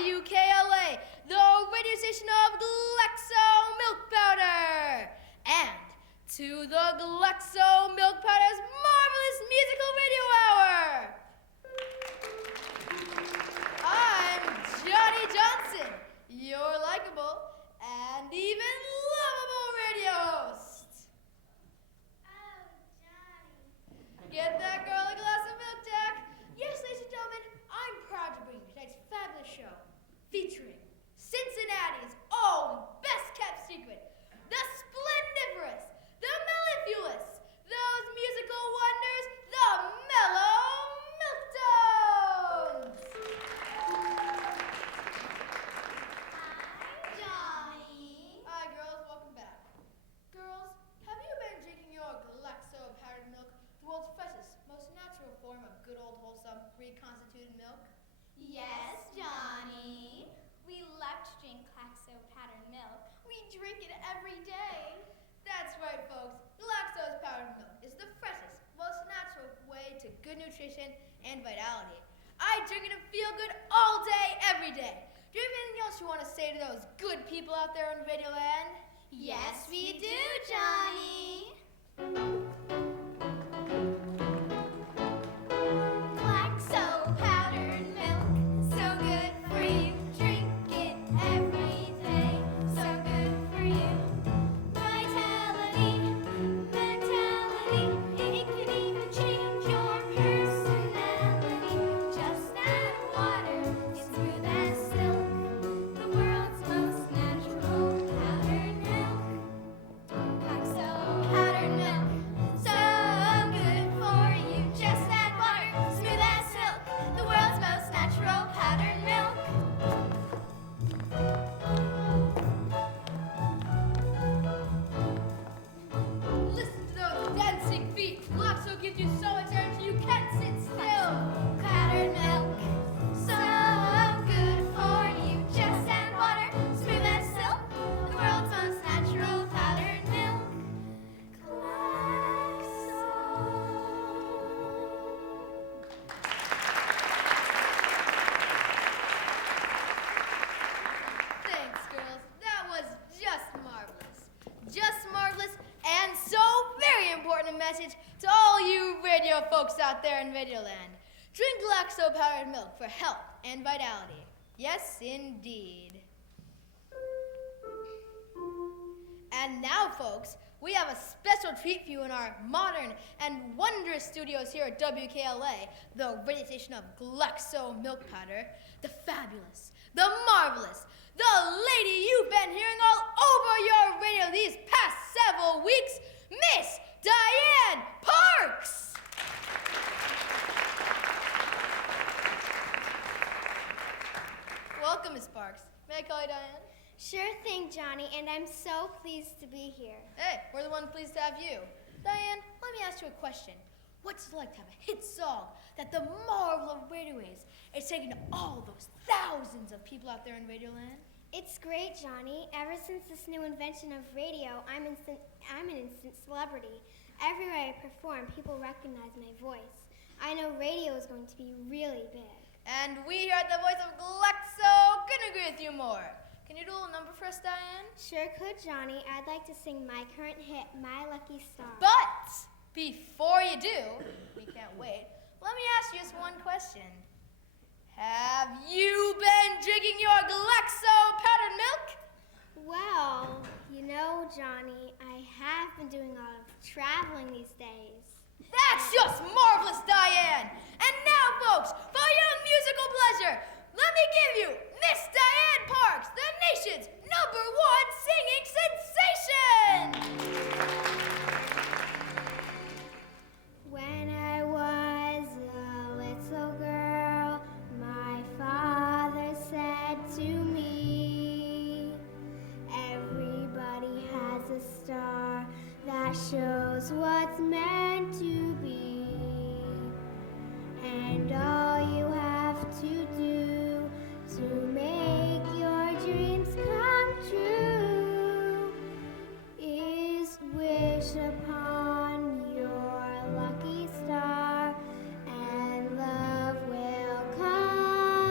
WKLA, the radio station of Glaxo Milk Powder. And to the Glaxo Milk Powder's marvelous musical radio hour. I'm Johnny Johnson, your likable and even lovable radio host. Oh, Johnny. Get that girl a glass of milk, Jack. Yes, ladies and gentlemen, I'm proud to bring you tonight's fabulous show featuring Cincinnati's own best-kept secret, the splendiferous, the mellifluous, those musical wonders, the Mellow Milktones. Hi, Johnny. Hi, girls. Welcome back. Girls, have you been drinking your Glaxo powdered milk, the world's freshest, most natural form of good old wholesome reconstituted milk? Yes, Johnny. We love to drink Glaxo powdered milk. We drink it every day. That's right, folks. Glaxo's powdered milk is the freshest, most natural way to good nutrition and vitality. I drink it and feel good all day, every day. Do you have anything else you want to say to those good people out there in Radio Land? Yes, we do, Johnny. Glaxo powdered milk, so good for you. Drink it every day, so good for you. Vitality, mentality, it can even change your personality. Just add water, it's smooth as silk. The world's most natural powdered milk. Glaxo powdered milk, so good for you. Just add water, smooth as silk. The world's most natural powdered milk. Listen to those dancing feet. Glaxo gives you so much energy you can't sit still. Powdered milk, so good for you. Just add water, smooth as silk. The world's most natural powdered milk. Glaxo. Thanks, girls. That was just marvelous. Just marvelous and so very important a message to all you radio folks out there in Radioland. Drink Glaxo powdered milk for health and vitality. Yes, indeed. And now, folks, we have a special treat for you in our modern and wondrous studios here at WKLA, the radio station of Glaxo Milk Powder, the fabulous, the marvelous, the lady you've been hearing all over your radio these past several weeks, Miss Diane Parks! Welcome, Miss Parks. May I call you Diane? Sure thing, Johnny, and I'm so pleased to be here. Hey, we're the ones pleased to have you. Diane, let me ask you a question. What's it like to have a hit song that the marvel of radio is taking to all those thousands of people out there in Radioland? It's great, Johnny. Ever since this new invention of radio, I'm an instant celebrity. Everywhere I perform, people recognize my voice. I know radio is going to be really big. And we here at the Voice of Glaxo couldn't agree with you more. Can you do a little number for us, Diane? Sure could, Johnny. I'd like to sing my current hit, My Lucky Star. But before you do, we can't wait, let me ask you just one question. Have you been drinking your Glaxo powdered milk? Well, you know, Johnny, I have been doing a lot of traveling these days. That's just marvelous, Diane! And now, folks, for your musical pleasure, let me give you Miss Diane Parks, the nation's #1 singing sensation! When I was a little girl, my father said to me, everybody has a star that shows what's meant to be. And all you have to do to make your dreams come true is wish upon your lucky star, and love will come.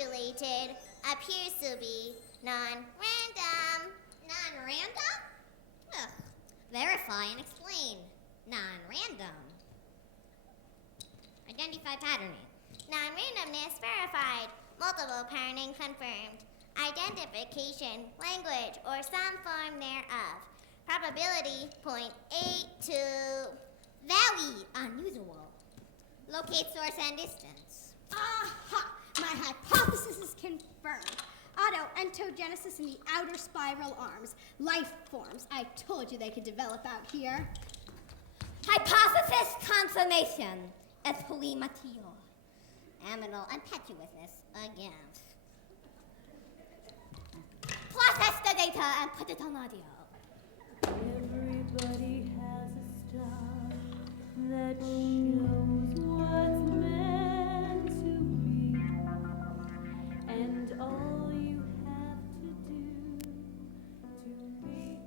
calculated appears to be non-random. Non-random? Ugh. Verify and explain. Non-random. Identify patterning. Non-randomness verified. Multiple patterning confirmed. Identification, language, or some form thereof. Probability 0.82. Very unusual. Locate source and distance. Aha! My hypothesis is confirmed. Autoentogenesis in the outer spiral arms. Life forms. I told you they could develop out here. Hypothesis confirmation. Espolimatio. Aminal impetuousness again. Process the data and put it on audio. Everybody has a star that shows what's meant to be, and all you have to do to make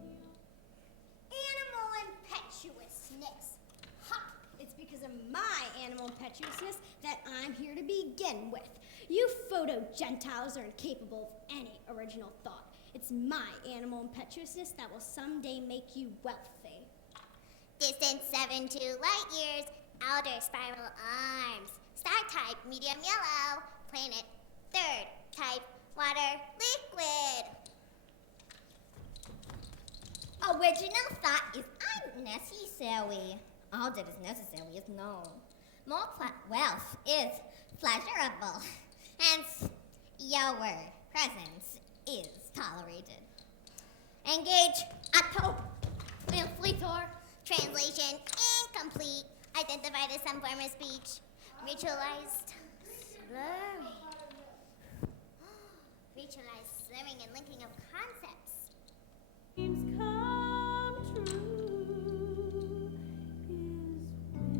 Animal impetuousness. Ha! It's because of my animal impetuousness that I'm here to begin with. You photo-Gentiles are incapable of any original thought. It's my animal impetuousness that will someday make you wealthy. Distance 72 light years. Outer spiral arms. Star type medium yellow. Planet third type water liquid. Original thought is unnecessary. All that is necessary is known. More wealth is pleasurable. Hence, your presence is tolerated. Engage Atto Inflator. Translation incomplete. Identified as some form of speech. Ritualized slurring. Ritualized slurring and linking of concepts. dreams come true. Is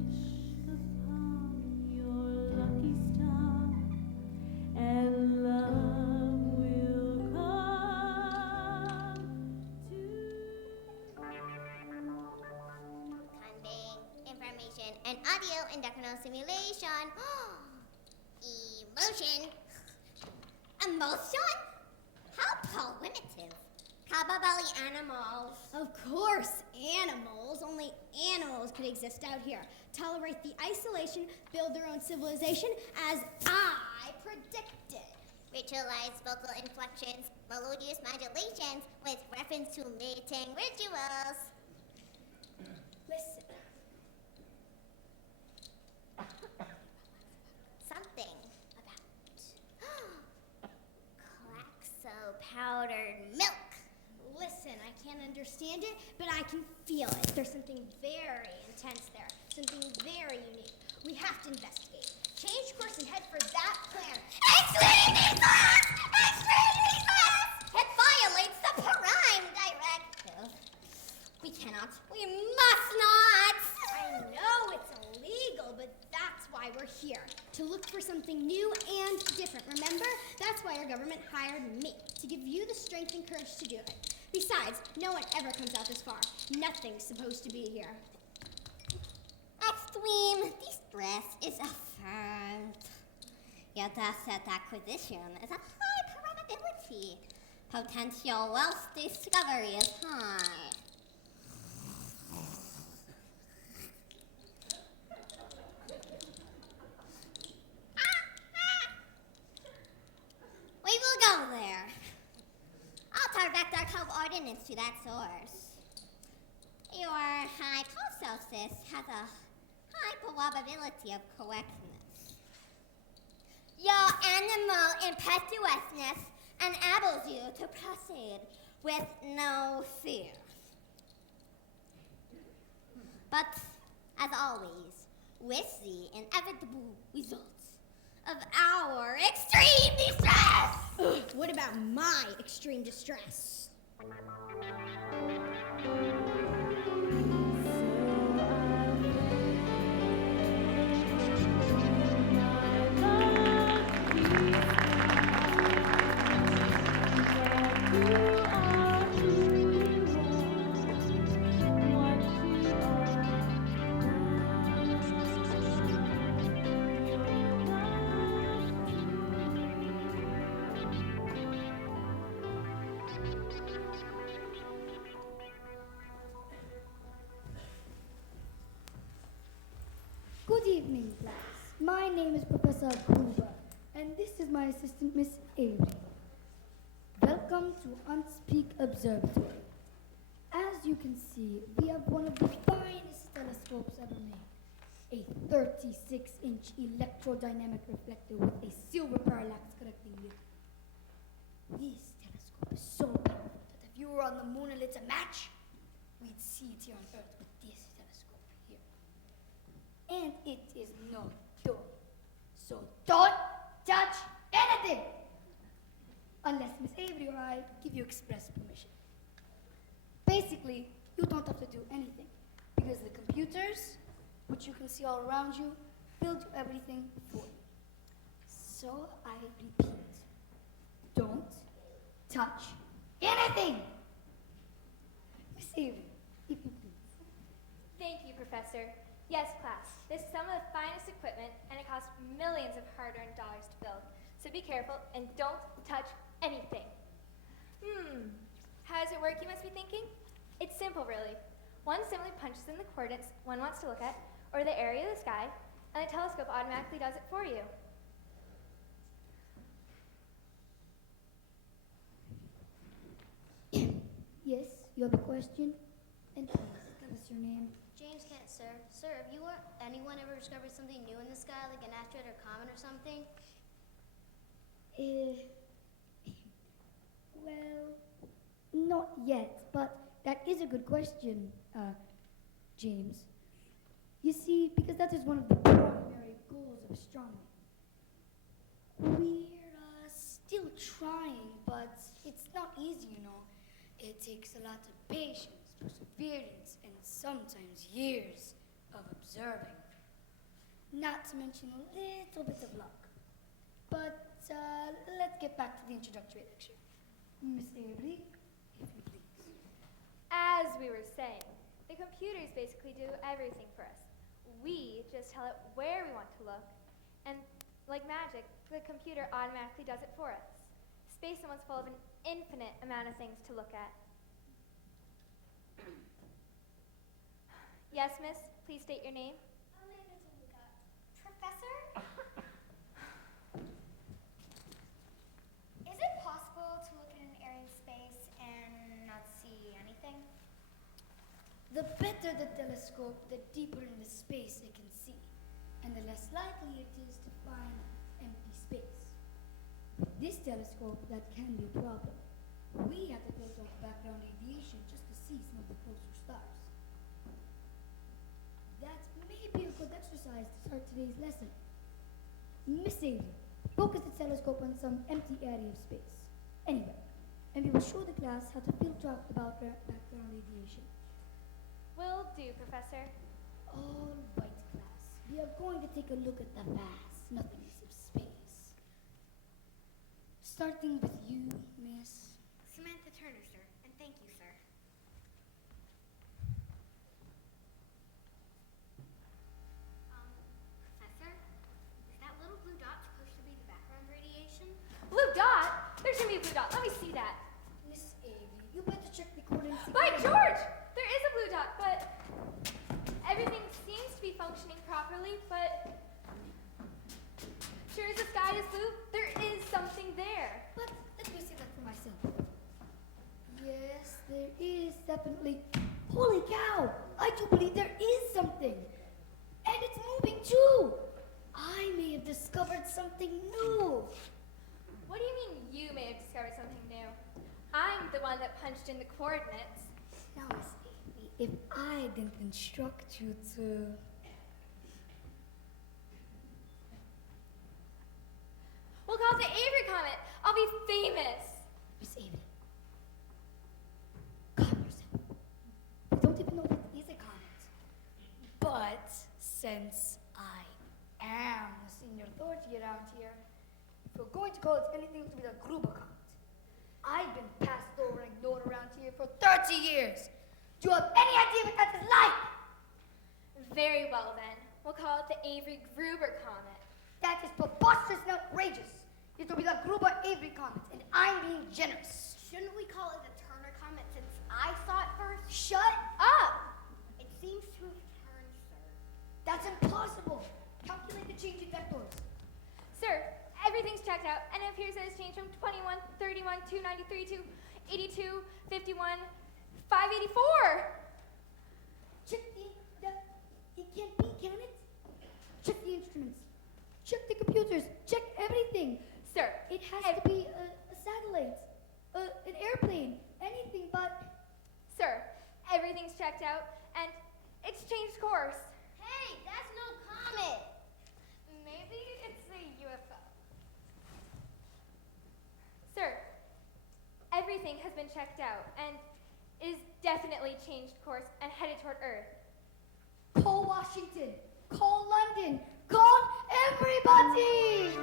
wish upon your lucky star, and love will come to Conveying information and audio endocrino simulation. Emotion. Emotion? How primitive. Probably animals. Of course, animals. Only animals could exist out here. Tolerate the isolation, build their own civilization, as I predicted. Ritualized vocal inflections, melodious modulations with reference to mating rituals. Listen. Something about Claxo powdered milk. Listen, I can't understand it, but I can feel it. There's something very intense there, something very unique. We have to investigate. Change course and head for that planet. Extremely fast! Extremely fast! It violates the Prime Directive. We cannot. We must not! I know it's illegal, but that's why we're here. To look for something new and different. Remember? That's why our government hired me, to give you the strength and courage to do it. Besides, no one ever comes out this far. Nothing's supposed to be here. Extreme distress is affirmed. Your asset acquisition is a high probability. Potential wealth discovery is high. We will go there. I'll direct our coordinates to that source. Your hypothesis has a high probability of correctness. Your animal impetuousness enables you to proceed with no fear. But, as always, with the inevitable results of our extreme distress! What about my extreme distress? evening, class. My name is Professor Gruber, and this is my assistant, Miss Avery. Welcome to Unspeak Observatory. As you can see, we have one of the finest telescopes ever made. A 36-inch electrodynamic reflector with a silver parallax correcting mirror. This telescope is so powerful that if you were on the moon and lit a match, we'd see it here on Earth with this telescope here. And it is not done. So don't touch anything! Unless Miss Avery or I give you express permission. Basically, you don't have to do anything because the computers, which you can see all around you, will do everything for you. So I repeat, don't touch anything! Miss Avery, if you please. Thank you, Professor. Yes, class. This is some of the finest equipment, and it costs millions of hard-earned dollars to build. So be careful and don't touch anything. How does it work, you must be thinking? It's simple, really. One simply punches in the coordinates one wants to look at, or the area of the sky, and the telescope automatically does it for you. Yes, you have a question? And please, tell us your name. James Kent, sir. Sir, have anyone ever discovered something new in the sky, like an asteroid or comet or something? Well, not yet, but that is a good question, James. You see, because that is one of the primary goals of astronomy. We're still trying, but it's not easy, you know. It takes a lot of patience, perseverance, and sometimes years of observing. Not to mention a little bit of luck. But let's get back to the introductory lecture. Miss Avery, if you please. As we were saying, the computers basically do everything for us. We just tell it where we want to look, and like magic, the computer automatically does it for us. Space is full of an infinite amount of things to look at. Yes, miss, please state your name. Professor? Is it possible to look at an area in space and not see anything? The better the telescope, the deeper in the space it can see, and the less likely it is to find empty space. With this telescope, that can be a problem. We have to filter off background radiation just to see some of the closer stars. That may be a good exercise to start today's lesson. Miss Avery, focus the telescope on some empty area of space. Anyway, and we will show the class how to filter off the background radiation. Will do, Professor. All right, class. We are going to take a look at the vast nothingness of space. Starting with you, Miss. Samantha Turner, sir, and thank you, sir. Professor, is that little blue dot supposed to be the background radiation? Blue dot? There shouldn't be a blue dot. Let me see that. Miss Avery, you better check the coordinates. By again. George! There is a blue dot, but everything seems to be functioning properly, but sure as the sky is blue, there is something there. But let me see that for myself. Yes, there is definitely. Holy cow! I do believe there is something. And it's moving too. I may have discovered something new. What do you mean you may have discovered something new? I'm the one that punched in the coordinates. Now, Miss Avery, if I didn't instruct you to... We'll call it the Avery Comet. I'll be famous. Miss Avery, calm yourself. We don't even know if it is a comet. But since I am the senior authority around here, if we're going to call it anything, it will be the Gruber Comet. I've been passed over and ignored around here for 30 years. Do you have any idea what that is like? Very well then. We'll call it the Avery Gruber Comet. That is preposterous and outrageous. It will be the Gruber-Avery Comet, and I'm being generous. Shouldn't we call it the Turner Comet since I saw it first? Shut Up! It seems to have turned, sir. That's impossible. the change in vectors. Sir, everything's checked out, and it appears that it's changed from 21, 31, 293 to 82, 51, 584. Check it can't be, can it? Check the instruments. Check the computers. Check everything. Sir, It has to be a satellite, an airplane, anything but. Sir, everything's checked out, and it's changed course. Hey, that's no comet. Maybe it's a UFO. Sir, everything has been checked out, and is definitely changed course and headed toward Earth. Call Washington. Call London. Call everybody!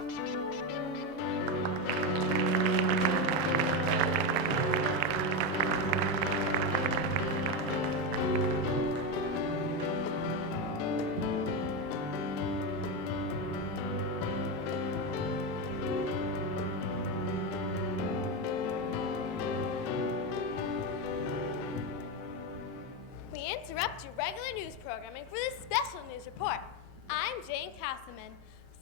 We interrupt your regular news programming for this special news report. I'm Jane Castleman.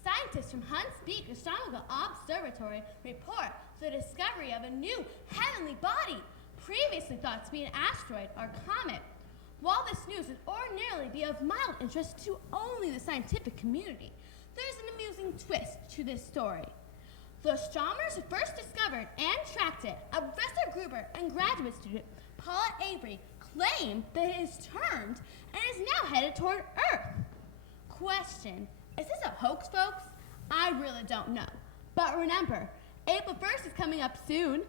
Scientists from Hunt's Peak Astronomical Observatory report the discovery of a new heavenly body, previously thought to be an asteroid or comet. While this news would ordinarily be of mild interest to only the scientific community, there's an amusing twist to this story. The astronomers who first discovered and tracked it, a Professor Gruber and graduate student Paula Avery, claim that it is turned and is now headed toward Earth. Question, is this a hoax, folks? I really don't know. But remember, April 1st is coming up soon.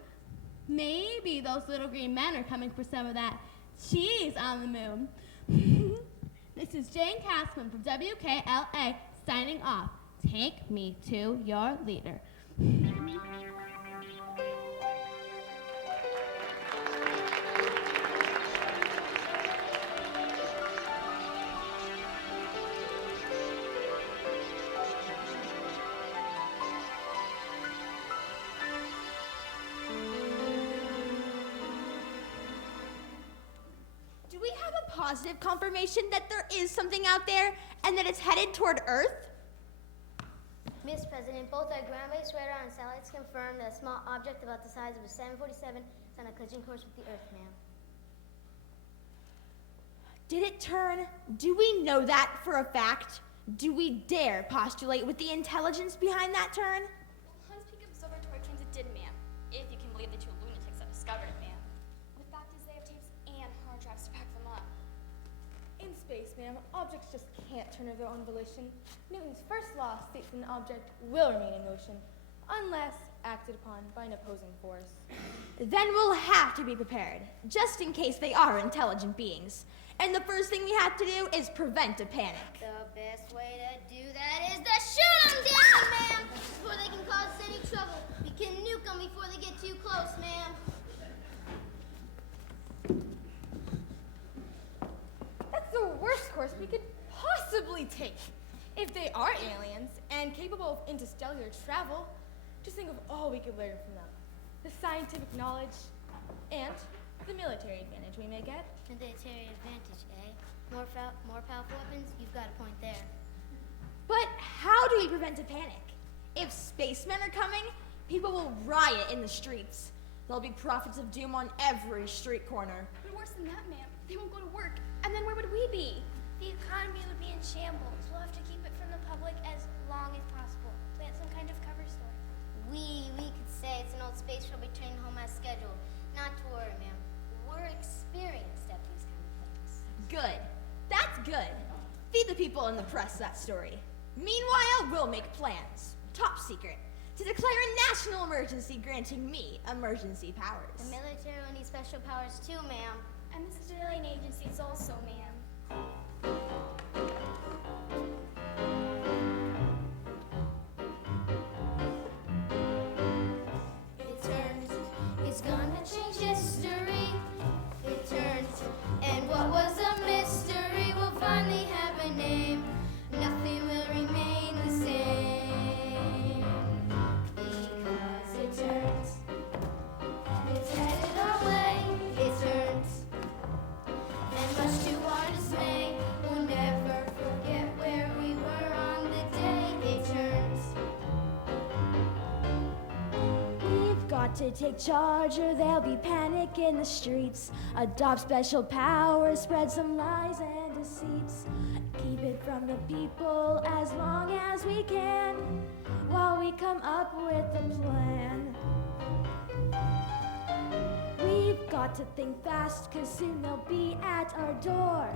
Maybe those little green men are coming for some of that cheese on the moon. This is Jane Castleman from WKLA signing off. Take me to your leader. Do we have a positive confirmation that there is something out there and that it's headed toward Earth? Mr. President, both our ground-based radar and satellites confirm that a small object about the size of a 747 is on a collision course with the Earth, ma'am. Did it turn? Do we know that for a fact? Do we dare postulate with the intelligence behind that turn? Hunt's Peak Observatory claims it did, ma'am. If you can believe the two lunatics that discovered it, ma'am. The fact is they have tapes and hard drives to back them up. In space, ma'am, objects just can't turn of their own volition. Newton's first law states that an object will remain in motion unless acted upon by an opposing force. Then we'll have to be prepared, just in case they are intelligent beings. And the first thing we have to do is prevent a panic. The best way to do that is to shoot them down, ma'am, before they can cause us any trouble. We can nuke them before they get too close, ma'am. That's the worst course we could possibly take. If they are aliens and capable of interstellar travel, just think of all we could learn from them. The scientific knowledge and the military advantage we may get. Military advantage, eh? More powerful weapons? You've got a point there. But how do we prevent a panic? If spacemen are coming, people will riot in the streets. There'll be prophets of doom on every street corner. But worse than that, ma'am, they won't go to work, and then where would we be? The economy would be in shambles. We'll have to keep it from the public as long as possible. Plant some kind of cover story. We could say it's an old space shuttle returning home as scheduled. Not to worry, ma'am. We're experienced at these kind of things. Good. That's good. Feed the people in the press that story. Meanwhile, we'll make plans, top secret, to declare a national emergency granting me emergency powers. The military will need special powers too, ma'am. And the civilian agencies also, ma'am. It turns, it's gonna change history. It turns, and what was a mystery will finally have a name. Nothing will remain the same. Because it turns, it's headed our way. It turns, and much to our dismay, we'll never to take charge or there'll be panic in the streets. Adopt special powers, spread some lies and deceits. Keep it from the people as long as we can, while we come up with a plan. We've got to think fast, 'cause soon they'll be at our door.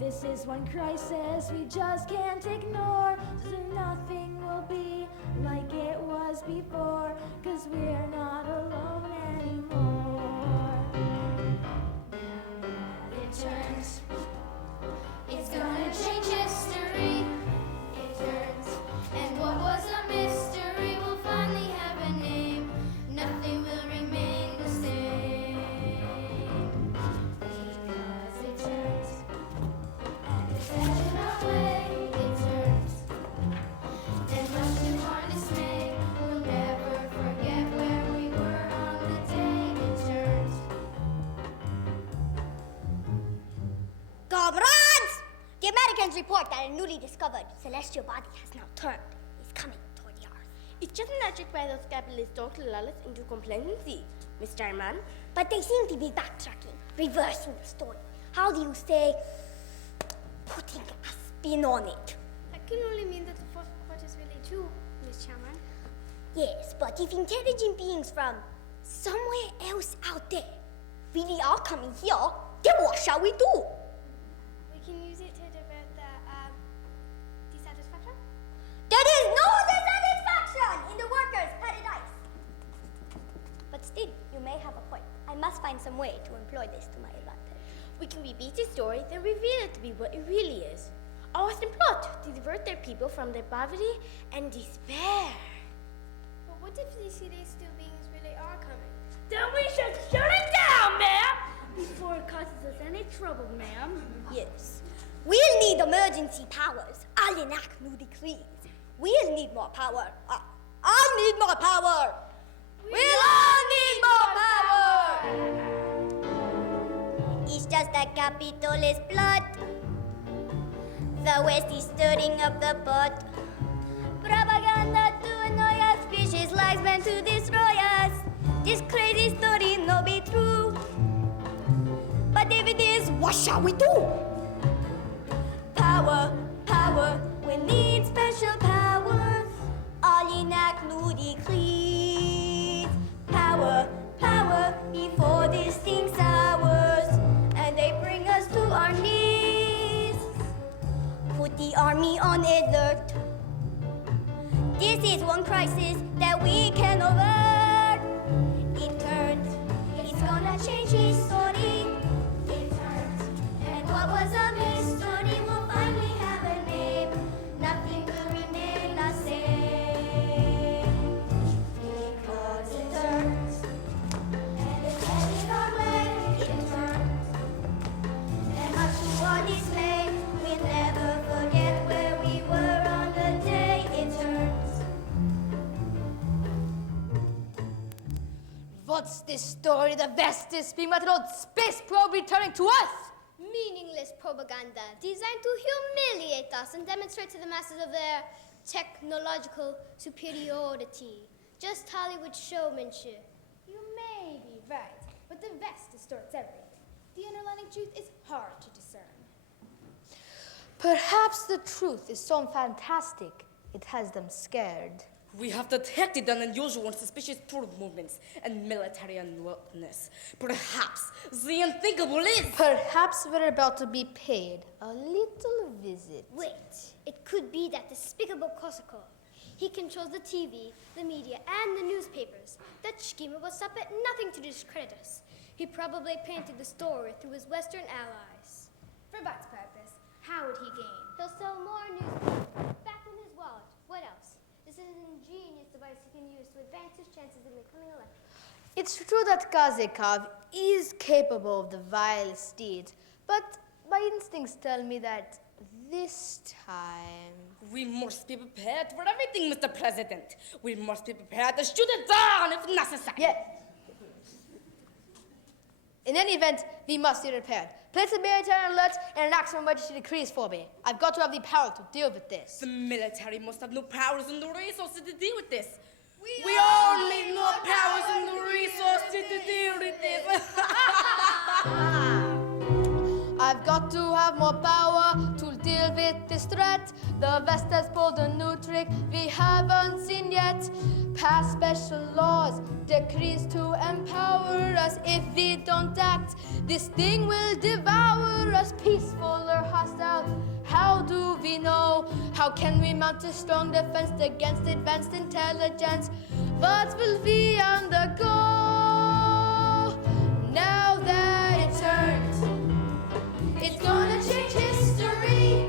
This is one crisis we just can't ignore. Soon nothing will be like it was before, 'cause we're not alone anymore. It turns. It's gonna change history. It turns. And what was a mystery will finally have a name. Nothing will remain the same. Because it turns. And it's heading our way. It turns. And much to our dismay, we'll never forget where we were on the day it turns. Comrades! The Americans report that a newly discovered celestial body has now turned. It's coming toward the Earth. It's just magic by those capitalists don't lull us into complacency, Mr. Man. But they seem to be backtracking, reversing the story. How do you say, putting a spin on it? That can only mean that the fourth report is really true, Miss Chairman. Yes, but if intelligent beings from somewhere else out there really are coming here, then what shall we do? We can use it to divert the dissatisfaction. There is no dissatisfaction in the workers' paradise. But still, you may have a point. I must find some way to employ this to my advantage. We can repeat the story, then reveal it to be what it really is. Our plot to divert their people from their poverty and despair. But what if these celestial beings really are coming? Then we should shut it down, ma'am! Before it causes us any trouble, ma'am. Yes. We'll need emergency powers. I'll enact new decrees. We'll need more power. I'll need more power. We'll all need more power. It's just a capitalist plot. The West is stirring up the pot. Propaganda to annoy us, vicious lies meant to destroy us. This crazy story no be true. But if it is, what shall we do? Power, power, we need special powers. All enact new decrees. Power, power, before this thing's ours. And they bring us to our knees. Put the army on alert. This is one crisis that we can avert. It turns, it's gonna change history. It turns, and what was a mystery will finally have a name. Nothing will remain the same. Because it turns, and it's heading our way. It turns, and much to our dismay, we'll never forget where we were on the day it turns. What's this story? The West is being met old space probe returning to us. Meaningless propaganda designed to humiliate us and demonstrate to the masses of their technological superiority. Just Hollywood showmanship. You may be right, but the West distorts everything. The underlying truth is hard to discern. Perhaps the truth is so fantastic, it has them scared. We have detected an unusual and suspicious troop movements and military alertness. Perhaps the unthinkable is... Perhaps we're about to be paid a little visit. Wait, it could be that despicable Kosovo. He controls the TV, the media, and the newspapers. That schemer will stop at nothing to discredit us. He probably painted the story through his Western allies. For what purpose? How would he gain? He'll sell more newspapers. Back in his wallet. What else? This is an ingenious device he can use to advance his chances in the coming election. It's true that Kazakov is capable of the vilest deeds, but my instincts tell me that this time... We must be prepared for everything, Mr. President. We must be prepared to shoot it down if necessary. Yes. In any event, we must be prepared. Place a military alert and enact some emergency decrees for me. I've got to have the power to deal with this. The military must have no powers and no resources to deal with this. We all need more powers and the resources to deal with this. I've got to have more power to deal with this threat. The West has pulled a new trick we haven't seen yet. Pass special laws, decrees to empower us. If we don't act, this thing will devour us. Peaceful or hostile, how do we know? How can we mount a strong defense against advanced intelligence? What will we undergo now that it's turned? It's gonna change history.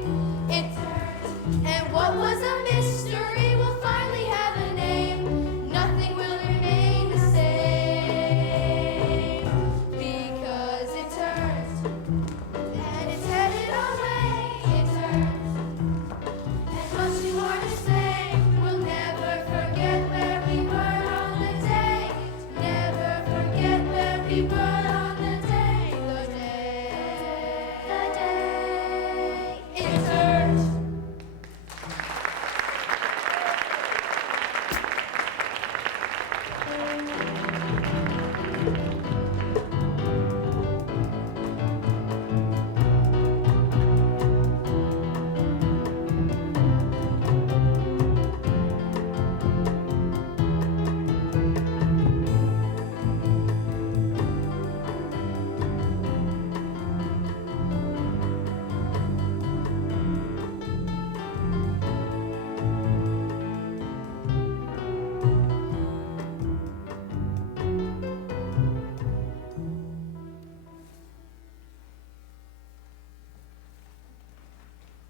It turned, and what was a mystery will finally have a name. Nothing will remain the same because it turned, and it's headed our way. It turned, and much too hard to say. We'll never forget where we were on the day. Never forget where we were on the day. The day it turned.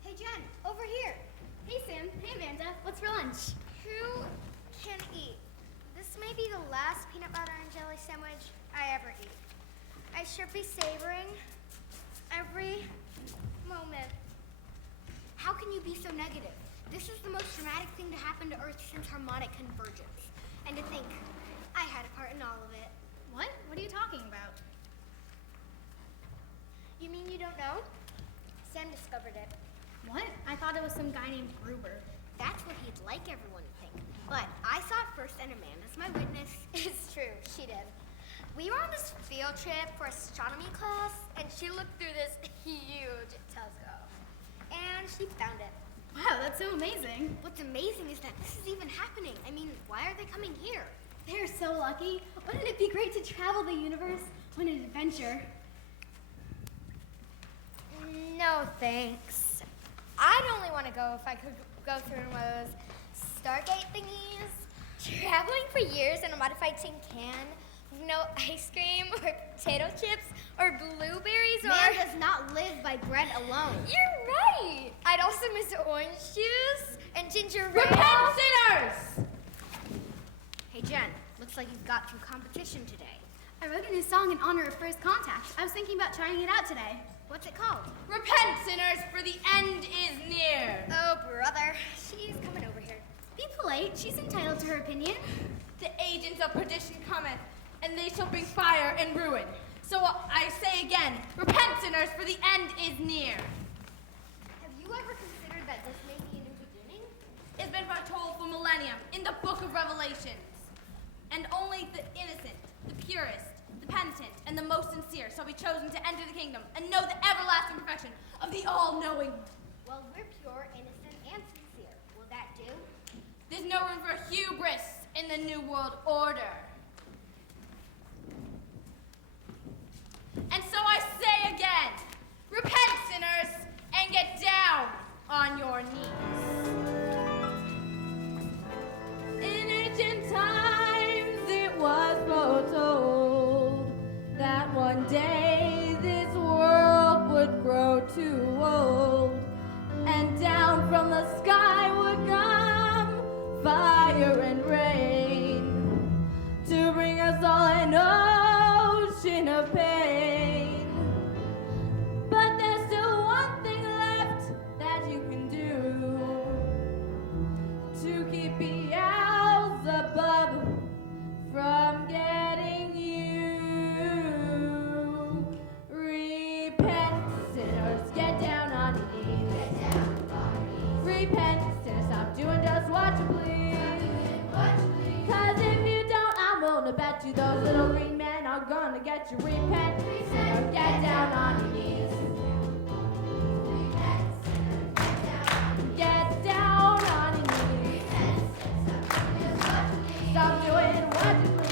Hey, Jen, over here. Hey, Sam. Hey, Amanda. What's for lunch? Who can eat? This may be the last peanut butter and jelly sandwich I ever eat. I should be savoring every moment. How can you be so negative? This is the most dramatic thing to happen to Earth since harmonic convergence. And to think, I had a part in all of it. What? What are you talking about? You mean you don't know? Sam discovered it. What? I thought it was some guy named Gruber. That's what he'd like everyone to think. But I saw it first, and Amanda's my witness. It's true, she did. We were on this field trip for astronomy class, and she looked through this huge telescope. And she found it. Wow, that's so amazing. What's amazing is that this is even happening. I mean, why are they coming here? They're so lucky. Wouldn't it be great to travel the universe on an adventure? No, thanks. I'd only want to go if I could go through one of those Stargate thingies. Traveling for years in a modified tin can, with no ice cream or potato chips or blueberries Man does not live by bread alone. You're right. I'd also miss orange juice and ginger ale. Repent, sinners! Hey, Jen, looks like you've got some competition today. I wrote a new song in honor of First Contact. I was thinking about trying it out today. What's it called? Repent, sinners, for the end is near. Oh, brother. She's coming over here. Be polite. She's entitled to her opinion. The agents of perdition cometh, and they shall bring fire and ruin. So I say again, repent, sinners, for the end is near. Have you ever considered that this may be a new beginning? It's been foretold for millennium in the book of Revelations. And only the innocent, the purest, the penitent, and the most sincere shall be chosen to enter the kingdom and know the everlasting perfection of the all-knowing. Well, we're pure, innocent, and sincere. Will that do? There's no room for hubris in the New World Order. And so I say again, repent, sinners, and get down on your knees. In ancient times it was foretold that one day this world would grow too old, and down from the sky would come fire and rain to bring us all an ocean of pain. But there's still one thing left that you can do to keep Beelzebub from getting you. Repent, sinners, get down on your knees. Repent, sinners, stop doing just what you please. you repent. Sinner, get down on your knees. Get down on your knees. Stop doing what you please.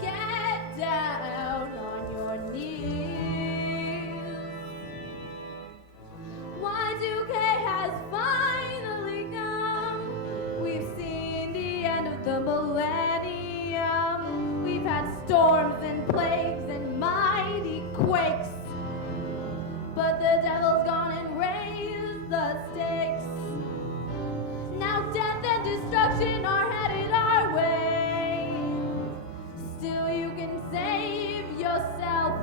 Get down on your knees. Y2K has finally come. We've seen the end of the millennium. We've had storms and plagues and mighty quakes. But the devil's gone and raised the stakes. Now death and destruction are headed our way. Still you can save yourself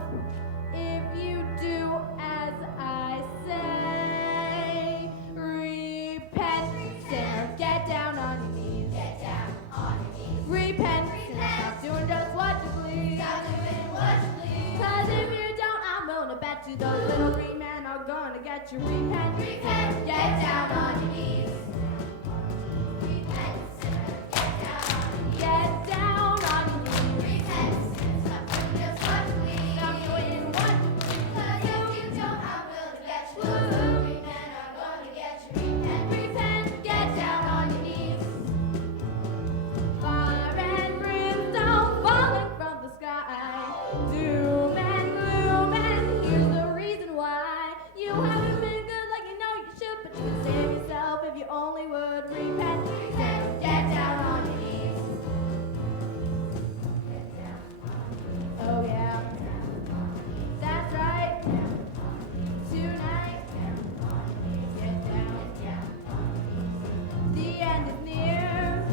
if you do as I say. Repent, sinner, get down on your knees. Repent, sinner, stop doing just what you please. Cause if you don't, I'm willing to bet you those little green men are gonna get you. Repent, sinner, get down on your knees. Get down on your knees. Stop doing what you please. Cause if you don't, I'm willing to bet you those little green men are gonna get you. Repent, get down on your knees. Fire and brimstone falling from the sky. Doom and gloom, and here's the reason why. You haven't been good like you know you should, but you could save yourself if you only would repent. Get down on your knees. Oh yeah, that's right. Tonight, get down. The end is near.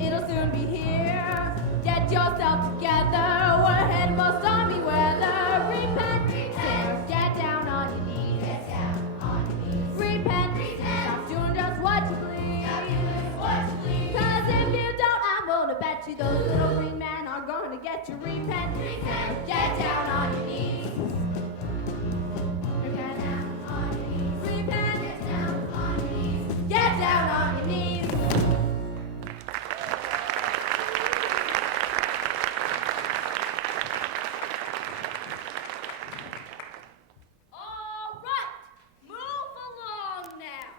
It'll soon be here. Get yourself together. We're heading for stormy weather. Repent, sinner, get down on your knees. Repent, stop doing just what you please. Cause if you don't, I'm willing to bet you those little green men are gonna get you. Repent, get down on your knees. Repent, repent, get down on your knees. All right, move along now.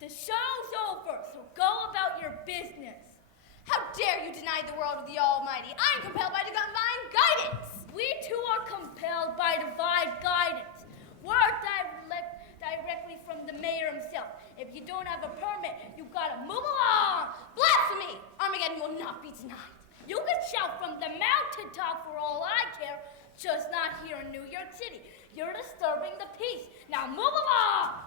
The show's over, so go about your business. How dare you deny the world of the Almighty? I'm compelled by divine guidance. We too are compelled by divine guidance. Word directly from the mayor himself. If you don't have a permit, you gotta move along. Blasphemy! Armageddon will not be denied. You can shout from the mountaintop for all I care, just not here in New York City. You're disturbing the peace. Now move along.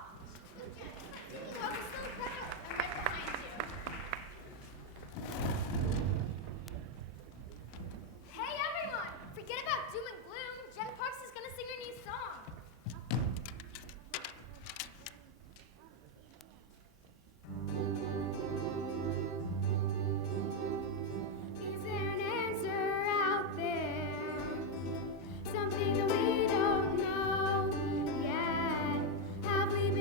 Hey everyone! Forget about doom and gloom. Jen Parks is gonna sing her new song. Is there an answer out there? Something that we don't know yet. Have we been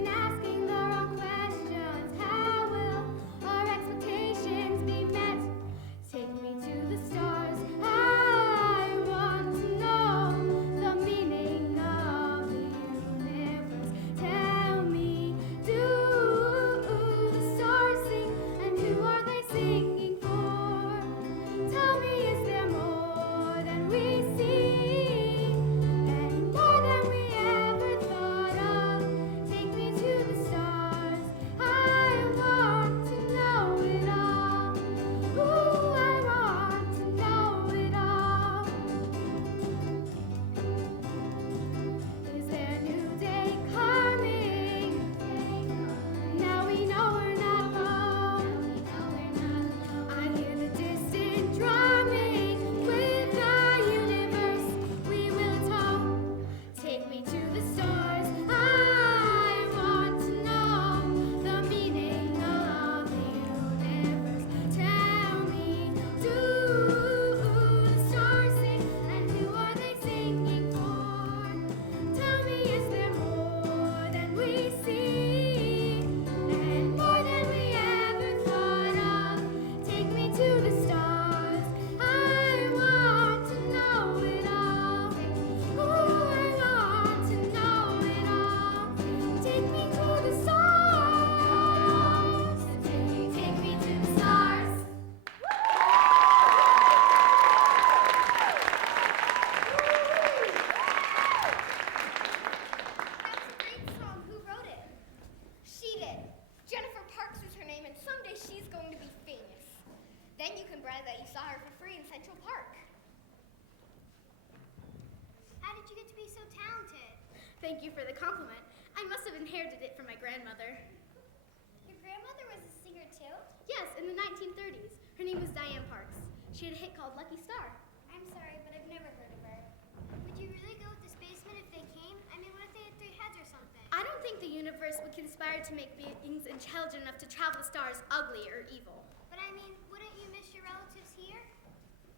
Then you can brag that you saw her for free in Central Park. How did you get to be so talented? Thank you for the compliment. I must have inherited it from my grandmother. Your grandmother was a singer too? Yes, in the 1930s. Her name was Diane Parks. She had a hit called Lucky Star. I'm sorry, but I've never heard of her. Would you really go with the spacemen if they came? I mean, what if they had 3 heads or something? I don't think the universe would conspire to make beings intelligent enough to travel the stars ugly or evil. But I mean, wouldn't you miss your relatives here?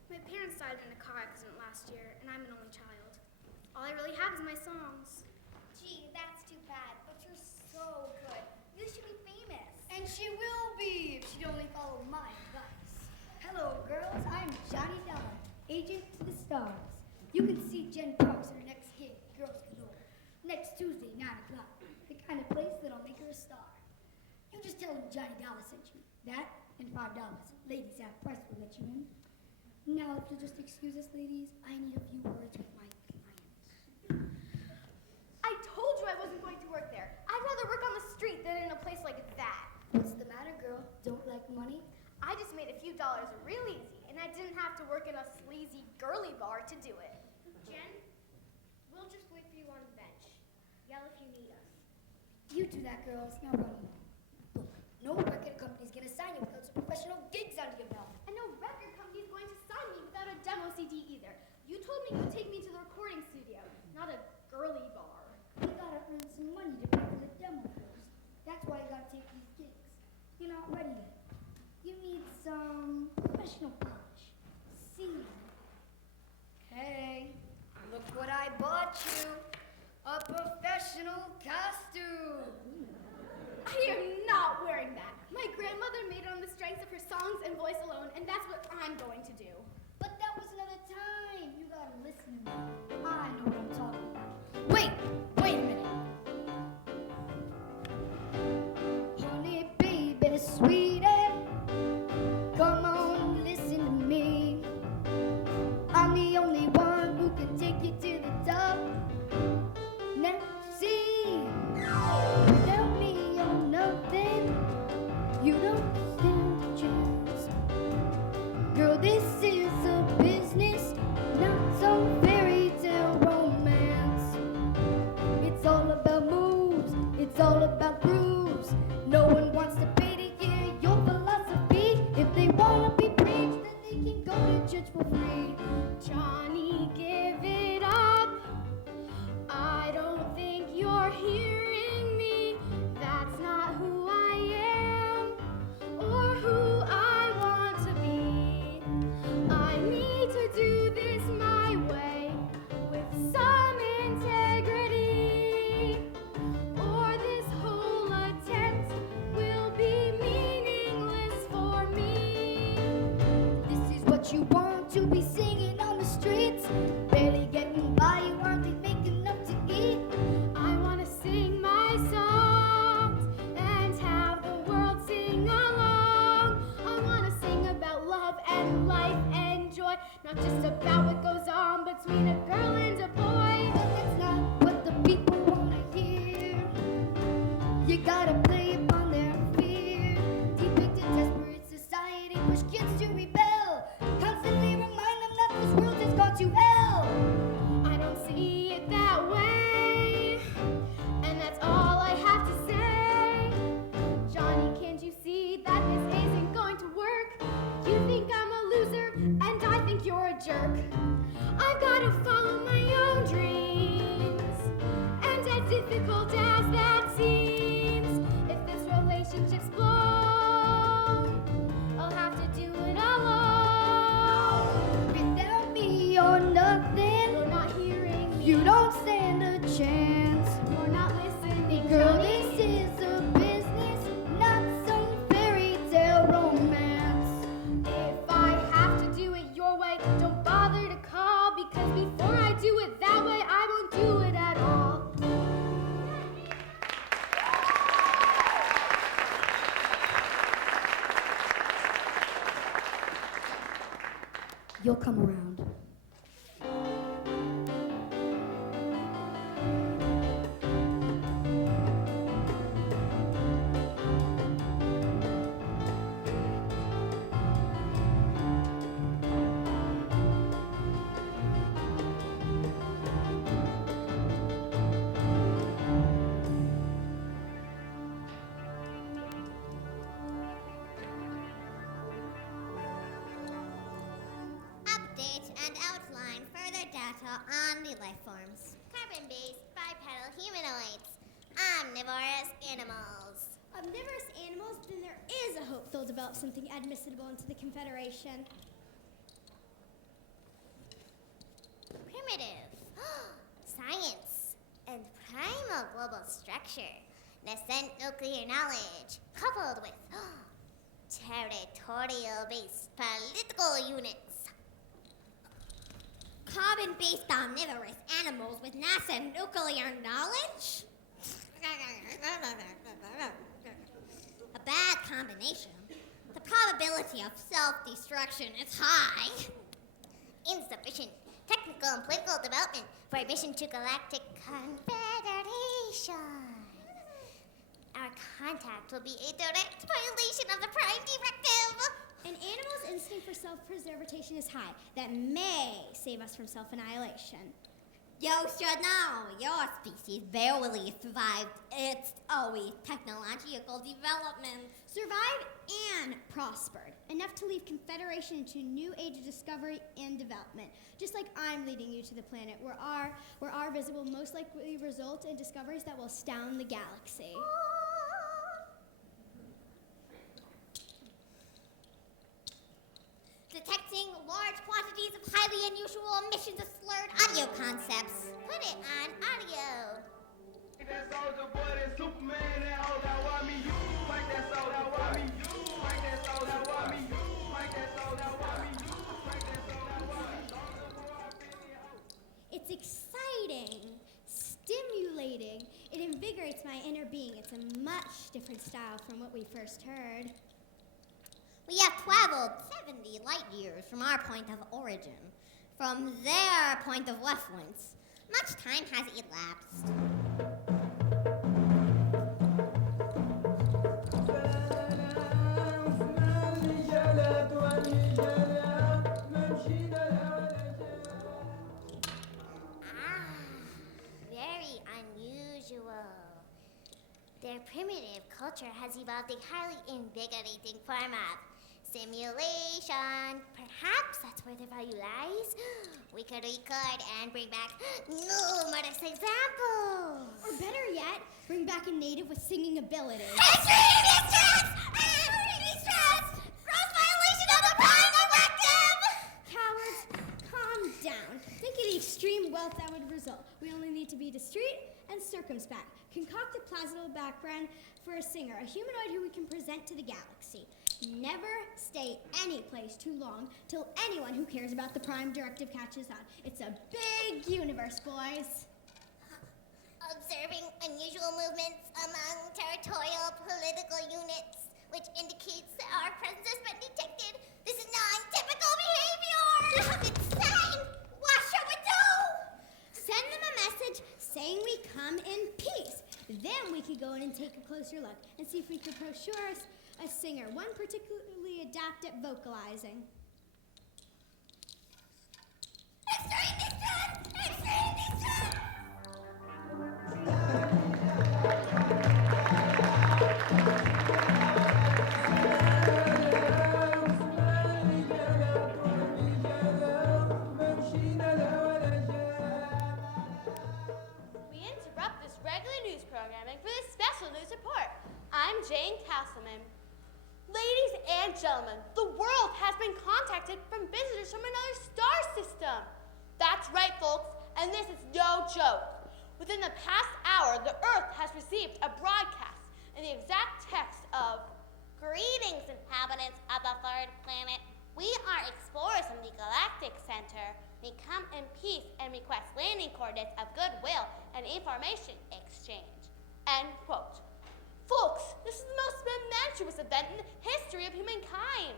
My parents died in a car accident last year, and I'm an only child. All I really have is my songs. Gee, that's too bad, but you're so good. You should be famous. And she will be if she'd only follow my advice. Hello, girls. I'm Johnny Dollar, agent to the stars. You can see Jen Parks at her next gig, Girls Galore, next Tuesday, 9 o'clock. The kind of place that'll make her a star. You just tell them Johnny Dollar sent you. That and $5. Ladies half price will let you in. Now, if you'll just excuse us, ladies, I need a few words with my client. I told you I wasn't going to work there. I'd rather work on the street than in a place like that. What's the matter, girl? Don't like money? I just made a few dollars real easy, and I didn't have to work in a sleazy, girly bar to do it. Jen, we'll just wait for you on the bench. Yell if you need us. You do that, girls. Now run along. Look, no record company's gonna sign you without some professional gigs under your belt. And no record company's going to sign me without a demo CD either. You told me you'd take me to the recording studio, not a girly bar. You gotta earn some money to pay for the demo first. That's why you gotta take these gigs. You're not ready yet. You need some professional polish. See? Hey, look what I bought you. A professional costume. I am not wearing that. My grandmother made it on the strength of her songs and voice alone, and that's what I'm going to do. But that was another time. You gotta listen to me. I know what I'm talking about. Wait a minute. Honey, baby, sweetie, come on, listen to me. I'm the only one who can take you to the top. Now see, without me you're nothing. You don't stand a chance. Girl, this is a business, not some fairy tale romance. It's all about moves, it's all about grooves. No one wants to pay to hear your philosophy. If they wanna be preached, then they can go to church for free. Johnny, give it up. I don't think you're hearing me. That's not who I am or who I want to be. I need to do this my way with some integrity, or this whole attempt will be meaningless for me. This is what you want to be singing on the streets. Barely getting by, you hardly make enough to eat. I want to sing my songs and have the world sing along. I want to sing about love and life and joy, not just about what goes on between a girl and a boy. But that's not what the people wanna hear. You gotta play upon their fear. Depict a desperate society, push kids to rebel. Constantly remind them that this world has gone to hell. I don't see it that way, and that's all I have to say. Johnny, can't you see that this isn't going to work? You think I'm a loser, and I think you're a jerk. I've got to follow my own dreams, and as difficult as that seems, if this relationship's blown, I'll have to do it alone. Without me, you're nothing. You're not hearing me. You don't stand a chance. You're not listening. Girl, this is a business, not some fairy tale romance. If I have to do it your way, don't bother to call, because before I do it that way, I won't do it at all. You'll come around. about omni life forms. Carbon-based bipedal humanoids. Omnivorous animals. Omnivorous animals, then there is a hope they'll develop something admissible into the Confederation. Primitive. Science. And primal global structure. Nascent nuclear knowledge. Coupled with territorial-based political units. Carbon-based omnivorous animals with nascent nuclear knowledge? A bad combination. The probability of self-destruction is high. Insufficient technical and political development for admission to Galactic Confederation. Our contact will be a direct violation of the Prime Directive. An animal's instinct for self-preservation is high. That may save us from self-annihilation. You should know, your species barely survived its always technological development. Survived and prospered. Enough to leave Confederation into a new age of discovery and development. Just like I'm leading you to the planet where our visible most likely result in discoveries that will astound the galaxy. Detecting large quantities of highly unusual emissions of slurred audio concepts. Put it on audio. That soldier boy, that Superman, that hoe that want me, you. Mike that soul that want me, you. Mike that soul that want me, you. Mike that soul that want me, you. Mike that soul that want me. It's exciting, stimulating. It invigorates my inner being. It's a much different style from what we first heard. We have traveled 70 light years from our point of origin, from their point of reference. Much time has elapsed. Very unusual. Their primitive culture has evolved a highly invigorating form of simulation. Perhaps that's where their value lies. We could record and bring back numerous examples. Or better yet, bring back a native with singing abilities. Extreme distress! Extreme distress! Gross violation of the Prime Directive! Cowards, calm down. Think of the extreme wealth that would result. We only need to be discreet and circumspect. Concoct a plausible background for a singer, a humanoid who we can present to the galaxy. Never stay any place too long till anyone who cares about the Prime Directive catches on. It's a big universe, boys. Observing unusual movements among territorial political units, which indicates that our presence has been detected. This is non-typical behavior! Insane! What should we do? Send them a message saying we come in peace. Then we could go in and take a closer look and see if we could procure us a singer, one particularly adept at vocalizing. Extreme distress! Extreme distress! We interrupt this regular news programming for this special news report. I'm Jane Castleman. Ladies and gentlemen, the world has been contacted from visitors from another star system. That's right, folks, and this is no joke. Within the past hour, the Earth has received a broadcast in the exact text of, Greetings, inhabitants of the third planet. We are explorers from the Galactic Center. We come in peace and request landing coordinates of goodwill and information exchange. End quote. Folks, this is the most momentous event in the history of humankind.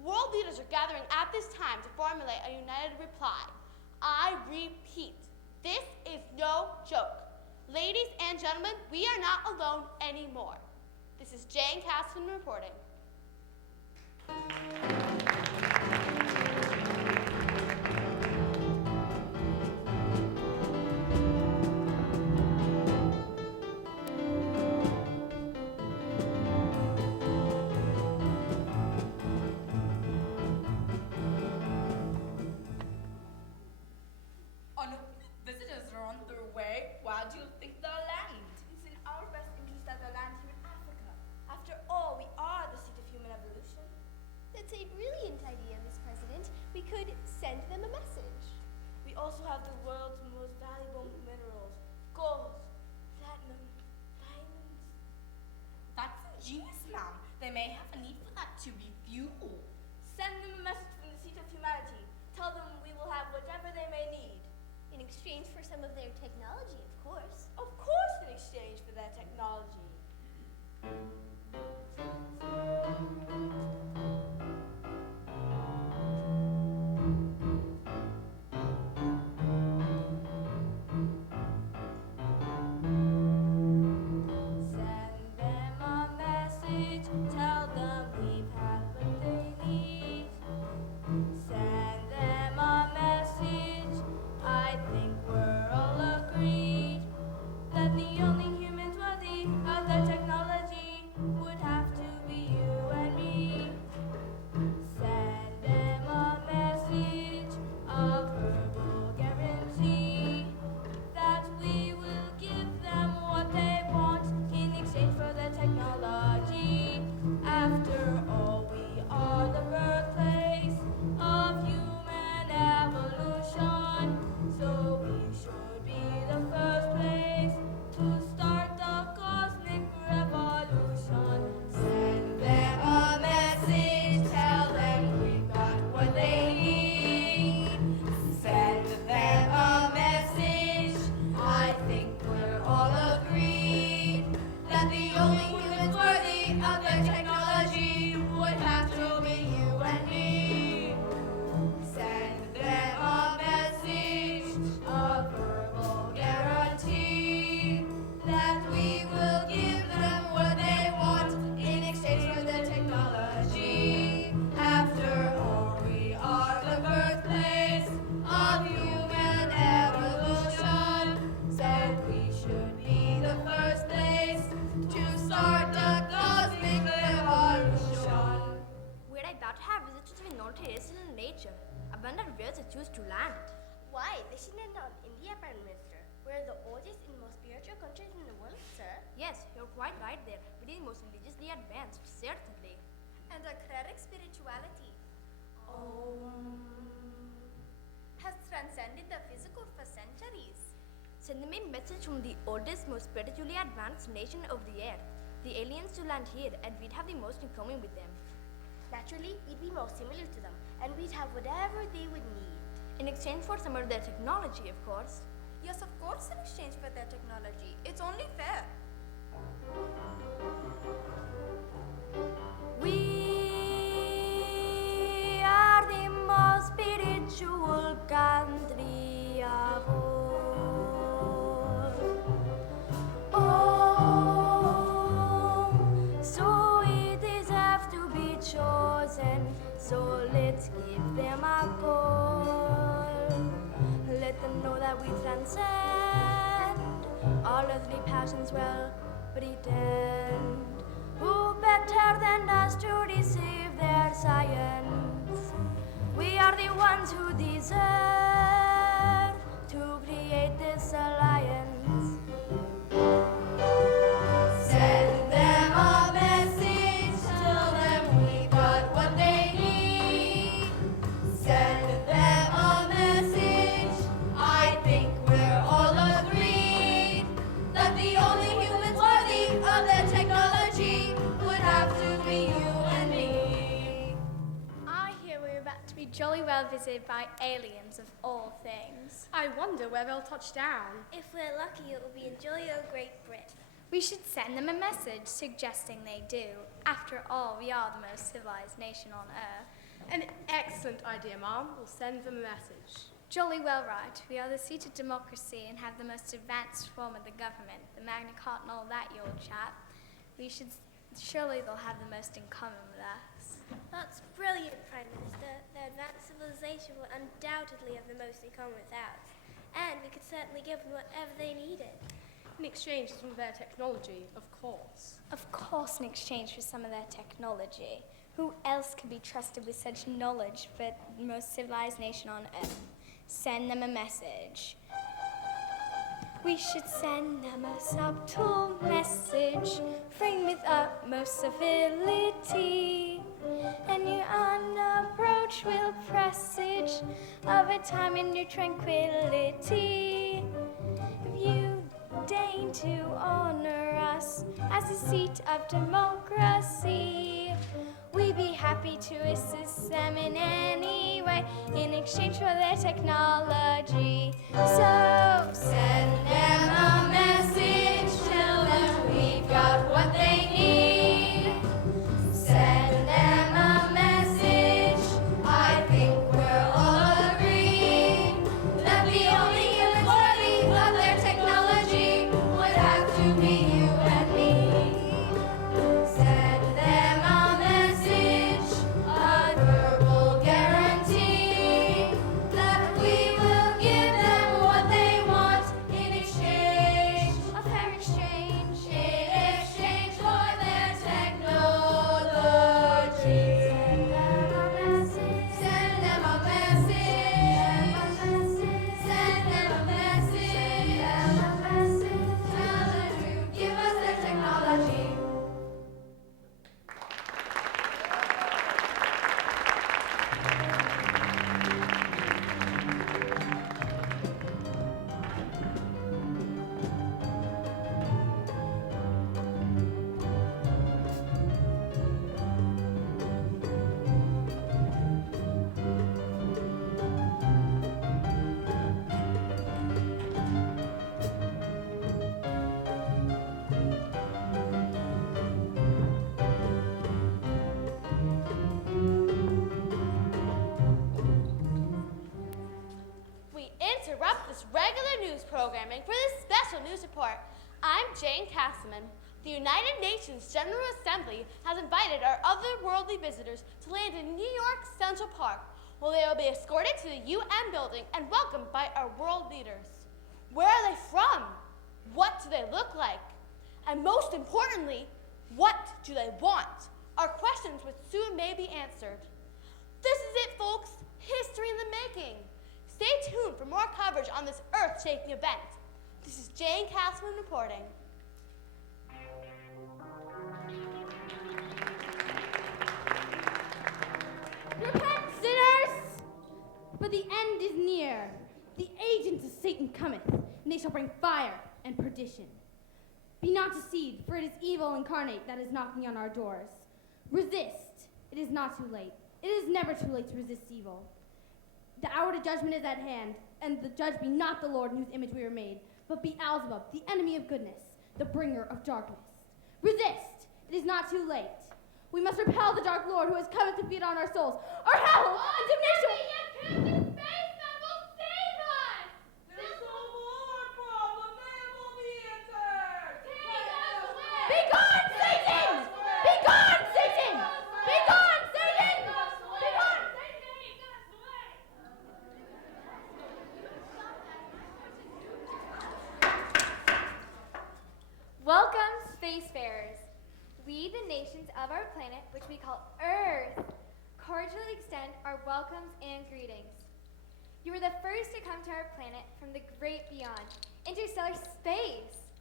World leaders are gathering at this time to formulate a united reply. I repeat, this is no joke. Ladies and gentlemen, we are not alone anymore. This is Jane Castleman reporting. may have a need for that to refuel. Send them a message from the seat of humanity. Tell them we will have whatever they may need. In exchange for some of their technology, of course. Of course, in exchange for their technology. Send them a message, tell them we've had what they need. Send them a message, I think we're all agreed that the only humans worthy of their technology would have to be you and me. Send them a message, a verbal guarantee that we will give them what they want in exchange for their technology. After all, we are the birthplace of human evolution, so we should be the first place to start the cosmic revolution. Send them a message, tell them we've got what they need. Send them a message, I think we're all agreed that the only humans worthy of their technology would have to be you and me. Send them a message, a verbal guarantee that we will give them what they want in exchange for their technology. After all, we are the birthplace of human evolution, so we should be the first place to start the cosmic revolution. We're about to have visitors with no taste in nature. I wonder where they choose to land. Why? They should land on India, Prime Minister. We're the oldest and most spiritual countries in the world, sir. Yes, you're quite right there. It is most religiously advanced, certainly. And our cleric spirituality has transcended the physical for centuries. Send them a message from the oldest, most spiritually advanced nation of the earth. The aliens to land here, and we'd have the most in common with them. Naturally, we'd be most similar to them, and we'd have whatever they would need. In exchange for some of their technology, of course. Yes, of course, in exchange for their technology. It's only fair. We are the most spiritual country of all. Oh, so it deserves to be chosen. So let's give them a call. Let them know that we transcend all earthly passions well pretend. Who better than us to receive their science? We are the ones who deserve to create this alliance. Send them a message, tell them we got what they need. Send them a message, I think we're all agreed that the only humans worthy of their technology would have to be you and me. I hear we're about to be jolly well visited by aliens of all things. I wonder where they'll touch down. If we're lucky, it will be in jolly old Great Britain. We should send them a message suggesting they do. After all, we are the most civilized nation on earth. An excellent idea, Mom. We'll send them a message. Jolly well right. We are the seat of democracy and have the most advanced form of the government, the Magna Carta and all that, you old chap. Surely they'll have the most in common with us. That's brilliant, Prime Minister. Their advanced civilization will undoubtedly have the most in common with ours. And we could certainly give them whatever they needed. In exchange for some of their technology, of course. Of course, in exchange for some of their technology. Who else could be trusted with such knowledge but the most civilized nation on earth? Send them a message. We should send them a subtle message, framed with utmost civility. And your unapproachable presage of a time in new tranquility. If you deign to honor us as a seat of democracy, buy in exchange for their technology. So send them a message, tell them we've got what they need. Send them a message, I think we're all agreed that the only humans worthy of their technology would have to be you and me. Send them a message, a verbal guarantee that we will give them what they want in exchange, a fair exchange, in exchange for their technology. Send them a message, send them a message, tell them to give us their technology. We interrupt this regular news programming for this special news report. I'm Jane Castleman. The United Nations General Assembly has invited our otherworldly visitors to land in New York Central Park, where they will be escorted to the UN building and welcomed by our world leaders. Where are they from? What do they look like? And most importantly, what do they want? Are questions which soon may be answered. This is it, folks. History in the making. Stay tuned for more coverage on this earth-shaking event. This is Jane Castleman reporting. Repent, sinners! For the end is near. The agents of Satan cometh, and they shall bring fire and perdition. Be not deceived, for it is evil incarnate that is knocking on our doors. Resist. It is not too late. It is never too late to resist evil. The hour to judgment is at hand, and the judge be not the Lord in whose image we were made, but Beelzebub, the enemy of goodness, the bringer of darkness. Resist. It is not too late. We must repel the dark Lord who has come to feed on our souls. Our hell and damnation. Begone, Satan! Begone, Satan! Begone, Satan! Begone! Welcome, spacefarers. We, the nations of our planet, which we call Earth, cordially extend our welcomes and greetings. You were the first to come to our planet from the great beyond, interstellar space.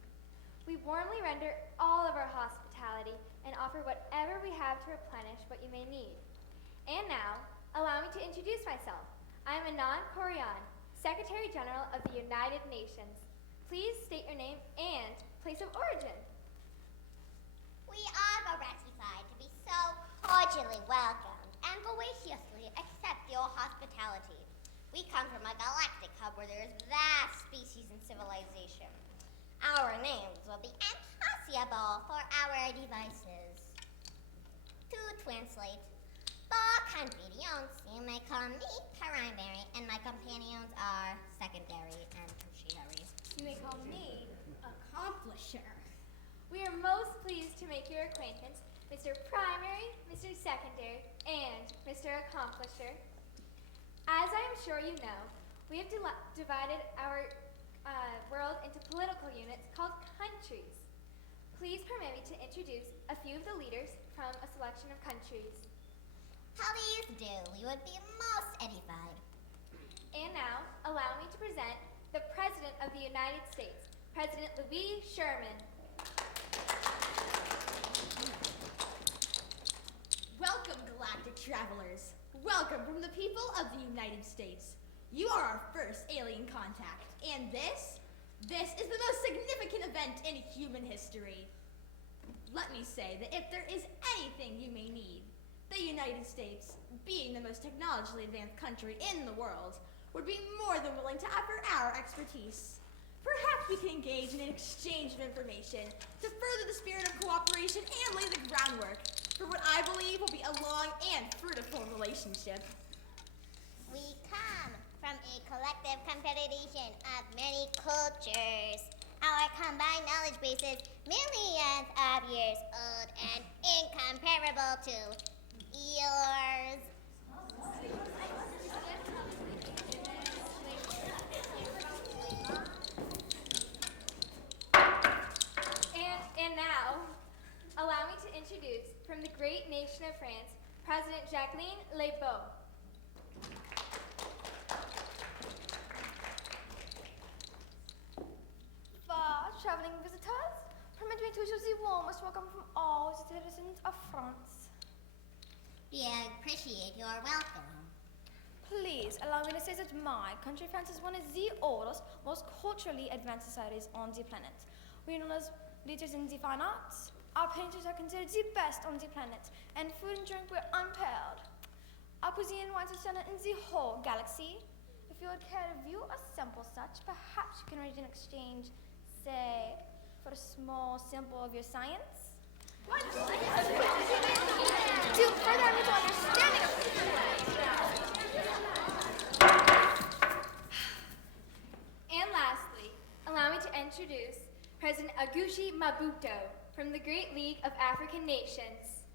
We warmly render all of our hospitality and offer whatever we have to replenish what you may need. And now, allow me to introduce myself. I am Anand Koryan, Secretary General of the United Nations. Please state your name and place of origin. We are gratified to be so cordially welcomed and graciously accept your hospitality. We come from a galactic hub where there is vast species and civilization. Our names will be impossible for our devices to translate. For convenience, you may call me primary and my companions are secondary and tertiary. You may call me. Accomplisher. We are most pleased to make your acquaintance, Mr. Primary, Mr. Secondary, and Mr. Accomplisher. As I am sure you know, we have divided our world into political units called countries. Please permit me to introduce a few of the leaders from a selection of countries. Please do. We would be most edified. And now, allow me to present the President of the United States, President Louis Sherman. Welcome, galactic travelers. Welcome from the people of the United States. You are our first alien contact, and this is the most significant event in human history. Let me say that if there is anything you may need, the United States being the most technologically advanced country in the world, would be more than willing to offer our expertise. Perhaps we can engage in an exchange of information to further the spirit of cooperation and lay the groundwork for what I believe will be a long and fruitful relationship. We come from a collective confederation of many cultures. Our combined knowledge base is millions of years old and incomparable to yours. And now, allow me to introduce, from the great nation of France, President Jacqueline Lebeau. Traveling visitors, permit me to issue the warmest welcome from all the citizens of France. We appreciate your welcome. Please allow me to say that my country, France, is one of the oldest, most culturally advanced societies on the planet. We are known as leaders in the fine arts. Our painters are considered the best on the planet, and food and drink were unparalleled. Our cuisine wines are standard in the whole galaxy. If you would care to view a sample such, perhaps you can arrange an exchange, say, for a small sample of your science? What? To further our mutual understanding of And lastly, allow me to introduce President Agushi Mabuto from the Great League of African Nations.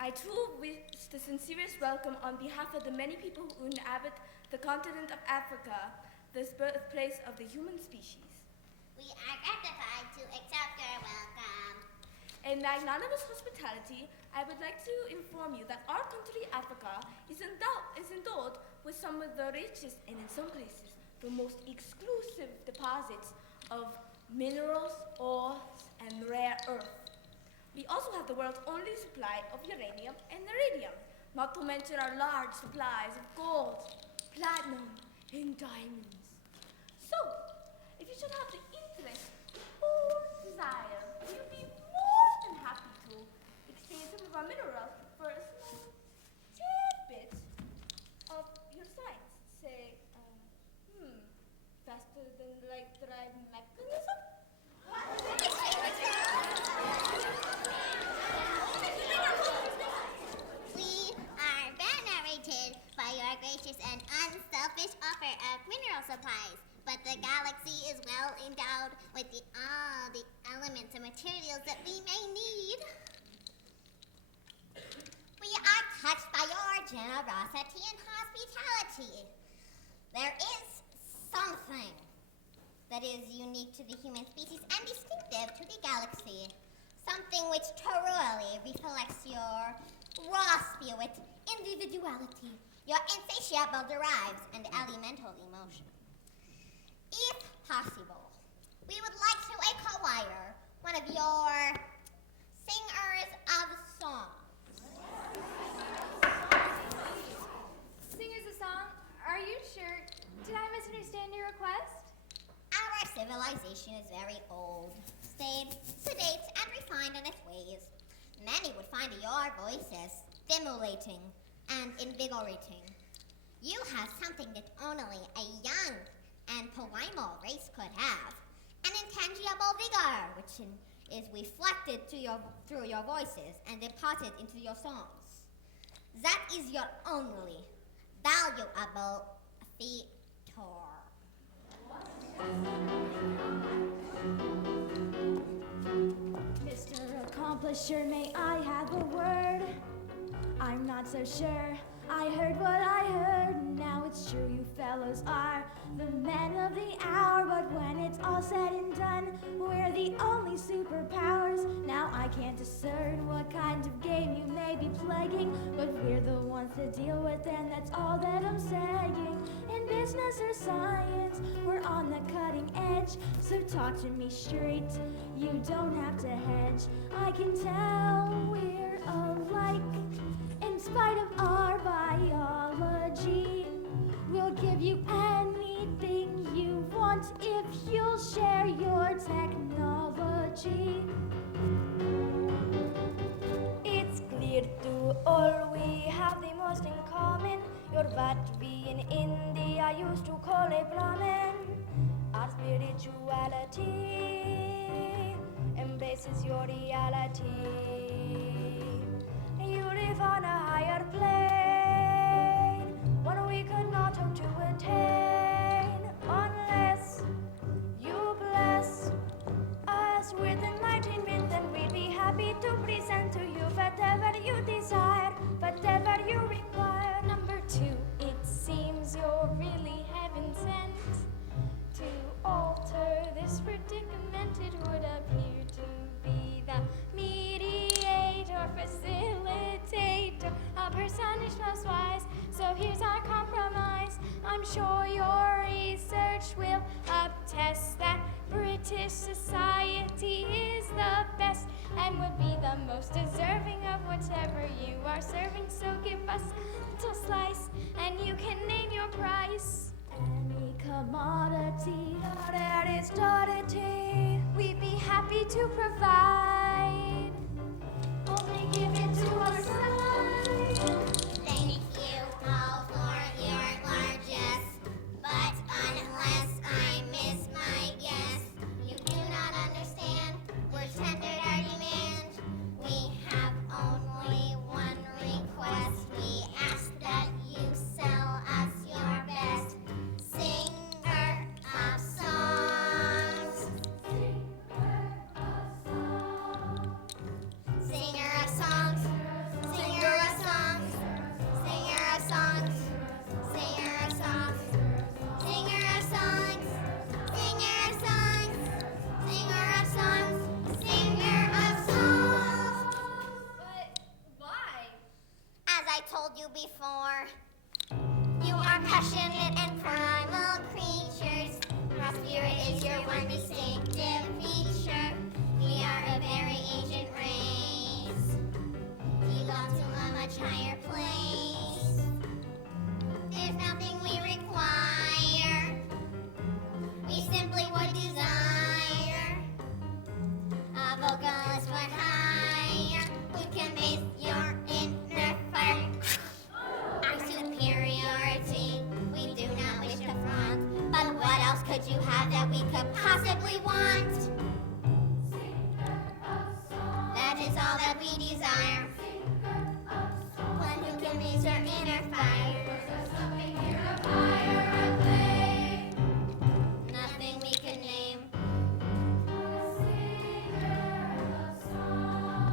I too wish the sincerest welcome on behalf of the many people who inhabit the continent of Africa, this birthplace of the human species. We are gratified to accept your welcome. In magnanimous hospitality, I would like to inform you that our country, Africa, is endowed with some of the richest and in some places the most exclusive deposits of minerals, ores, and rare earth. We also have the world's only supply of uranium and iridium, not to mention our large supplies of gold, platinum, and diamonds. So, if you should have the interest or desire, we would be more than happy to exchange some of our minerals for a small tidbit of your science. Say, faster than light drive mechanism? We are venerated by your gracious and unselfish offer of mineral supplies, but the galaxy is well endowed with all the elements and materials that we may need. We are touched by your generosity and hospitality. There is something that is unique to the human species and distinctive to the galaxy. Something which truly reflects your raw spirit, individuality, your insatiable drives, and elemental emotion. If possible, we would like to acquire one of your singers of songs. Singers a song? Are you sure? Did I misunderstand your request? Our civilization is very old, staid, sedate, and refined in its ways. Many would find your voices stimulating and invigorating. You have something that only a young and primal race could have, an intangible vigor which is reflected through your voices and deposited into your songs. That is your only valuable feature. Mr. Accomplisher, may I have a word? I'm not so sure. I heard what I heard. Now it's true you fellows are the men of the hour. But when it's all said and done, we're the only superpowers. Now I can't discern what kind of game you may be playing, but we're the ones to deal with, and that's all that I'm saying. In business or science, we're on the cutting edge. So talk to me straight, you don't have to hedge. I can tell we're alike. In spite of our biology, we'll give you anything you want if you'll share your technology. Our spirituality embraces your reality. You live on a higher plane, one we could not hope to attain unless you bless us with enlightenment. Then we'd be happy to present to you whatever you desire, whatever you require. Number 2, it seems you're really heaven sent. To alter this predicament, it would appear to be the mediator, facilitator, a personage most wise. So here's our compromise. I'm sure your research will attest that British society is the best and would be the most deserving of whatever you are serving. So give us a little slice and you can name your price. Any commodity, that is commodity, we'd be happy to provide. Only give it to our side. Thank you all for your largesse, but unless I miss my guess, you do not understand. We're tendered our demand. We have only one request. We ask that you sell us your best singer of songs. Singer of songs. Singer of songs. Singer of songs. Singer of songs. Singer of songs. Singer of songs. Singer of songs. Singer of songs. But why? As I told you before, you are passionate and primal creatures. Raw spirit is your one distinctive feature. We are a very ancient race. You belong to a much higher place. There's nothing we require. We simply would desire a vocalist for hire who can base your inner fire. Our superiority, we do not wish to flaunt. But what else could you have that we could possibly want? That is all that we desire. One who can base your inner fire. Nothing we can name.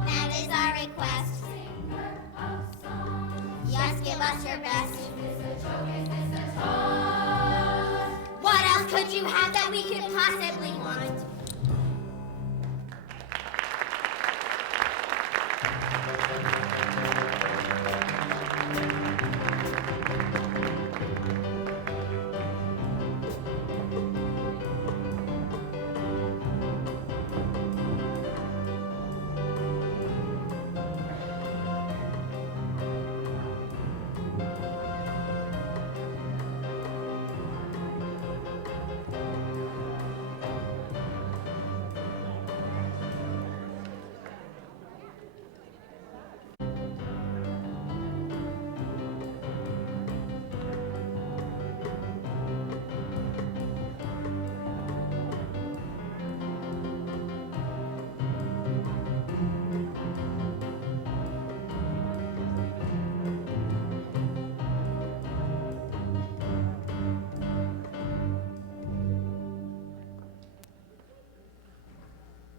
That is our request. Just give us your best. What else could you have that we could possibly want?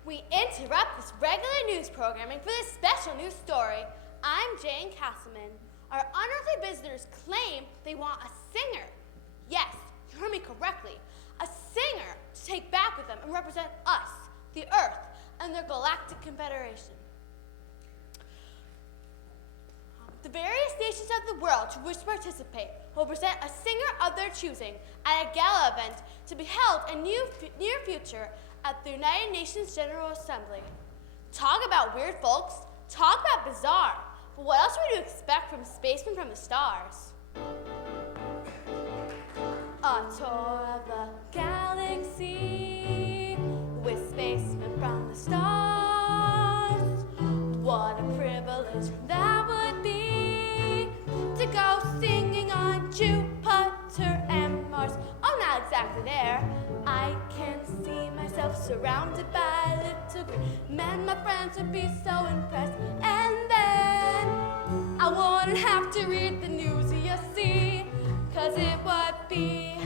We interrupt this regular news programming for this special news story. I'm Jane Castleman. Our unearthly visitors claim they want a singer. Yes, you heard me correctly. A singer to take back with them and represent us, the Earth, and their galactic confederation. The various nations of the world who wish to participate will present a singer of their choosing at a gala event to be held in near future at the United Nations General Assembly. Talk about weird folks, talk about bizarre, but what else would you expect from spacemen from the stars? A tour of the galaxy with spacemen from the stars. What a privilege that would be to go singing on Jupiter and Mars. Oh, not exactly there. I surrounded by little green men. My friends would be so impressed. And then I wouldn't have to read the news, you see, 'cause it would be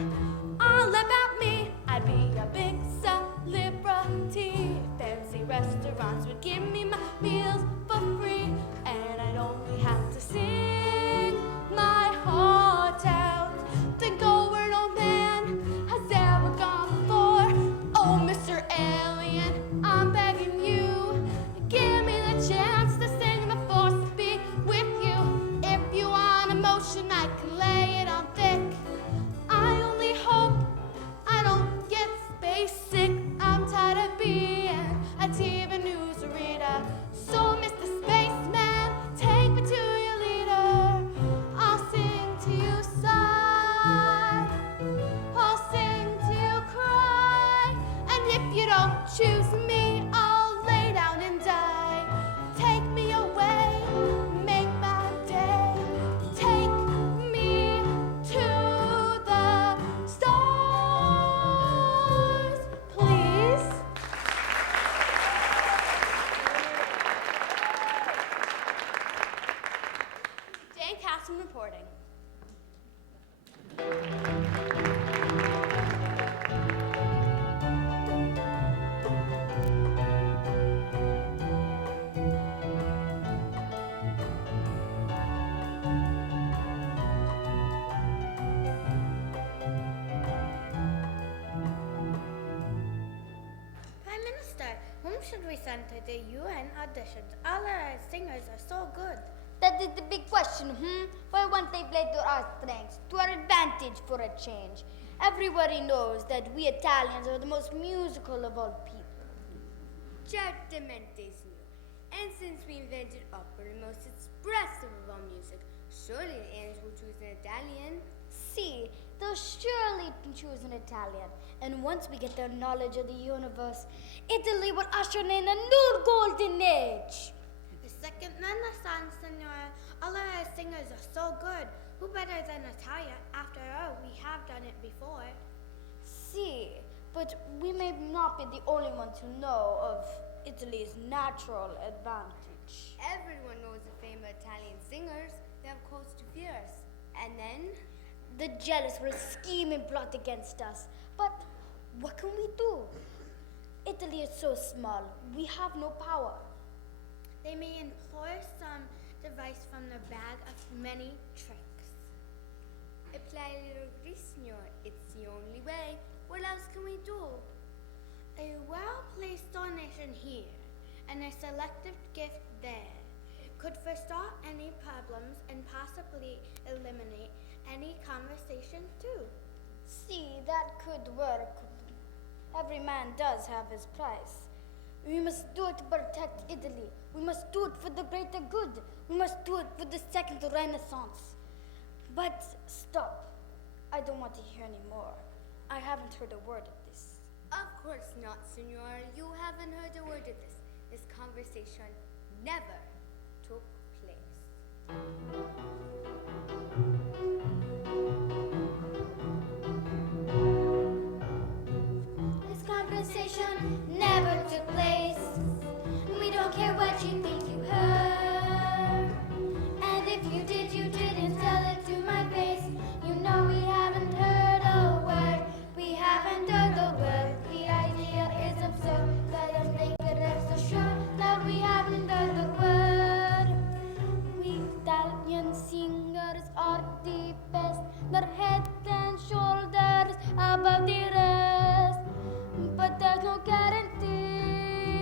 all about me. I'd be a big celebrity. Fancy restaurants would give me my meals for free, and I'd only have to sing my heart out. Think over an old man has ever gone before. Oh, Mr. Alien, I'm begging you, give me the chance to sing the force be with you. If you want emotion, I can lay it on thick. I only hope I don't get space sick. I'm tired of being a TV news reader. So, Mr. Spaceman, take me to your leader. I'll sing to you sigh. I'll sing to you cry. And if you don't choose me, I'll lay down and die. Take me away, make my day. Take me to the stars, please. Jane Casson reporting. Prime Minister, whom should we send to the UN auditions? All our singers are so good. That is the big question, Why won't they play to our strengths, to our advantage for a change? Everybody knows that we Italians are the most musical of all people. Certamente, signor. And since we invented opera, the most expressive of all music, surely the Aliens will choose an Italian. See, they'll surely choose an Italian. And once we get their knowledge of the universe, Italy will usher in a new golden age. The second Renaissance, Senora. All our singers are so good. Who better than Italia? After all, we have done it before. See, but we may not be the only ones who know of Italy's natural advantage. Everyone knows the famous Italian singers. They have quotes to fierce. And then? The jealous will scheme and plot against us. But what can we do? Italy is so small. We have no power. They may employ some device from their bag of many tricks. Apply a little grease, signor. It's the only way. What else can we do? A well-placed donation here and a selective gift there could forestall any problems and possibly eliminate any conversation too. See, that could work. Every man does have his price. We must do it to protect Italy. We must do it for the greater good. We must do it for the second Renaissance. But stop. I don't want to hear any more. I haven't heard a word of this. Of course not, signor. You haven't heard a word of this. This conversation never took place. This conversation never took place. We don't care what you think you heard. And if you did, you didn't tell it to my face. You know we haven't heard a word. We haven't heard the word. The idea is absurd. Let us think it rest assured that we haven't heard the word. We Italian singers are the best. Their head and shoulders above the rest. But there's no guarantee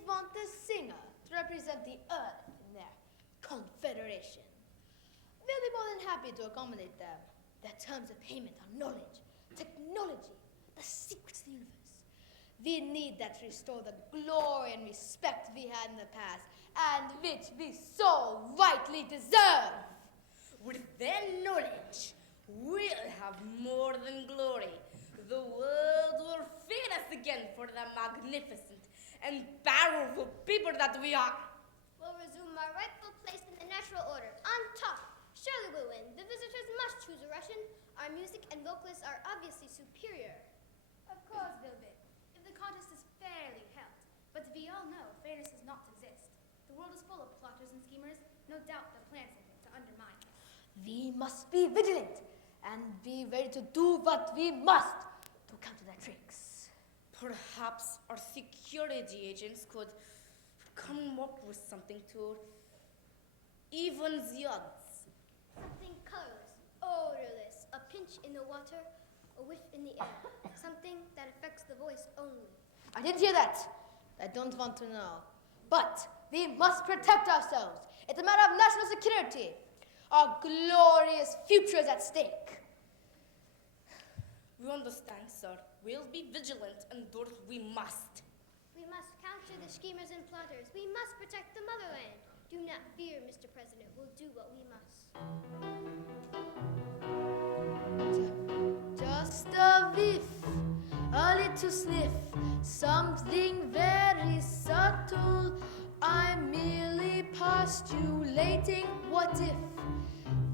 aliens want a singer to represent the Earth in their confederation. We'll be more than happy to accommodate them. Their terms of payment are knowledge, technology, the secrets of the universe. We need that to restore the glory and respect we had in the past, and which we so rightly deserve. With their knowledge, we'll have more than glory. The world will feed us again for the magnificent and powerful people that we are. We'll resume our rightful place in the natural order, on top. Surely we'll win. The visitors must choose a Russian. Our music and vocalists are obviously superior. Of course, Vilbit, if the contest is fairly held. But we all know fairness does not exist. The world is full of plotters and schemers, no doubt their plans to undermine us. We must be vigilant and be ready to do what we must to counter their tricks. Perhaps our security agents could come up with something to even the odds. Something colorless, odorless, a pinch in the water, a whiff in the air. Something that affects the voice only. I didn't hear that. I don't want to know. But we must protect ourselves. It's a matter of national security. Our glorious future is at stake. We understand, sir. We'll be vigilant and do what we must. We must counter the schemers and plotters. We must protect the motherland. Do not fear, Mr. President. We'll do what we must. Just a whiff, a little sniff, something very subtle. I'm merely postulating what if.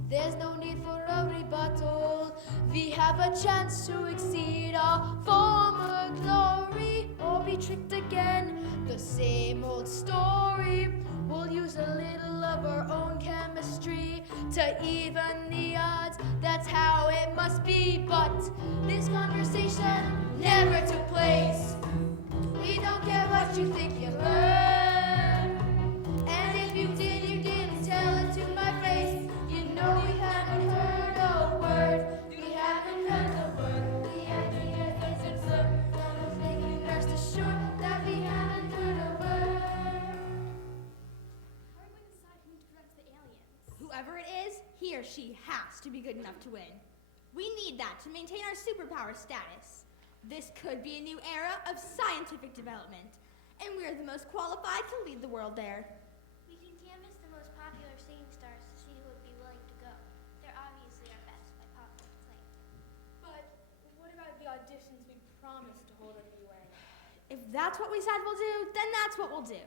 There's no need for a rebuttal. We have a chance to exceed our former glory or be tricked again. The same old story. We'll use a little of our own chemistry to even the odds. That's how it must be. But this conversation never took place. We don't care what you think you heard. And if you did, you didn't tell it to my face. You know we haven't heard a word. We haven't heard a word. The idea is absurd. Don't make you rest assured that we haven't heard a word. How are we going to decide who directs the aliens? Whoever it is, he or she has to be good enough to win. We need that to maintain our superpower status. This could be a new era of scientific development, and we're the most qualified to lead the world there. We can canvass the most popular singing stars to see who would be willing to go. They're obviously our best by popular acclaim. But what about the auditions we promised to hold at the UN? If that's what we said we'll do, then that's what we'll do.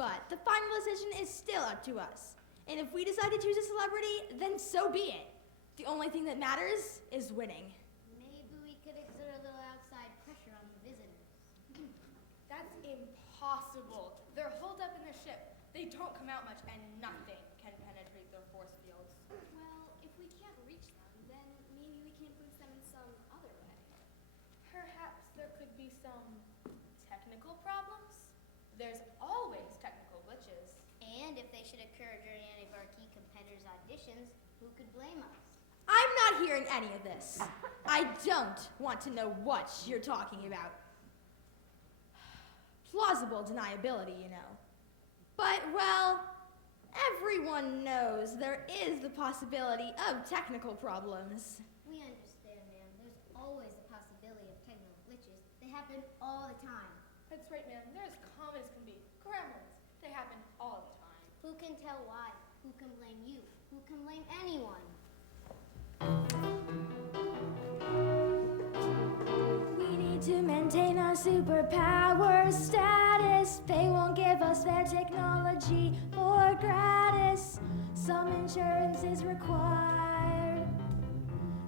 But the final decision is still up to us. And if we decide to choose a celebrity, then so be it. The only thing that matters is winning. Maybe we could exert a little outside pressure on the visitors. That's impossible. They're holed up in their ship. They don't come out much, and nothing can penetrate their force fields. Well, if we can't reach them, then maybe we can influence them in some other way. Perhaps there could be some technical problems? There's always technical glitches. And if they should occur during any of our key competitors' auditions, who could blame us? I'm not hearing any of this. I don't want to know what you're talking about. Plausible deniability, you know. But, well, everyone knows there is the possibility of technical problems. We understand, ma'am. There's always the possibility of technical glitches. They happen all the time. That's right, ma'am. They're as common as can be. Gremlins. They happen all the time. Who can tell why? Who can blame you? Who can blame anyone? We need to maintain our superpower status. They won't give us their technology for gratis. Some insurance is required.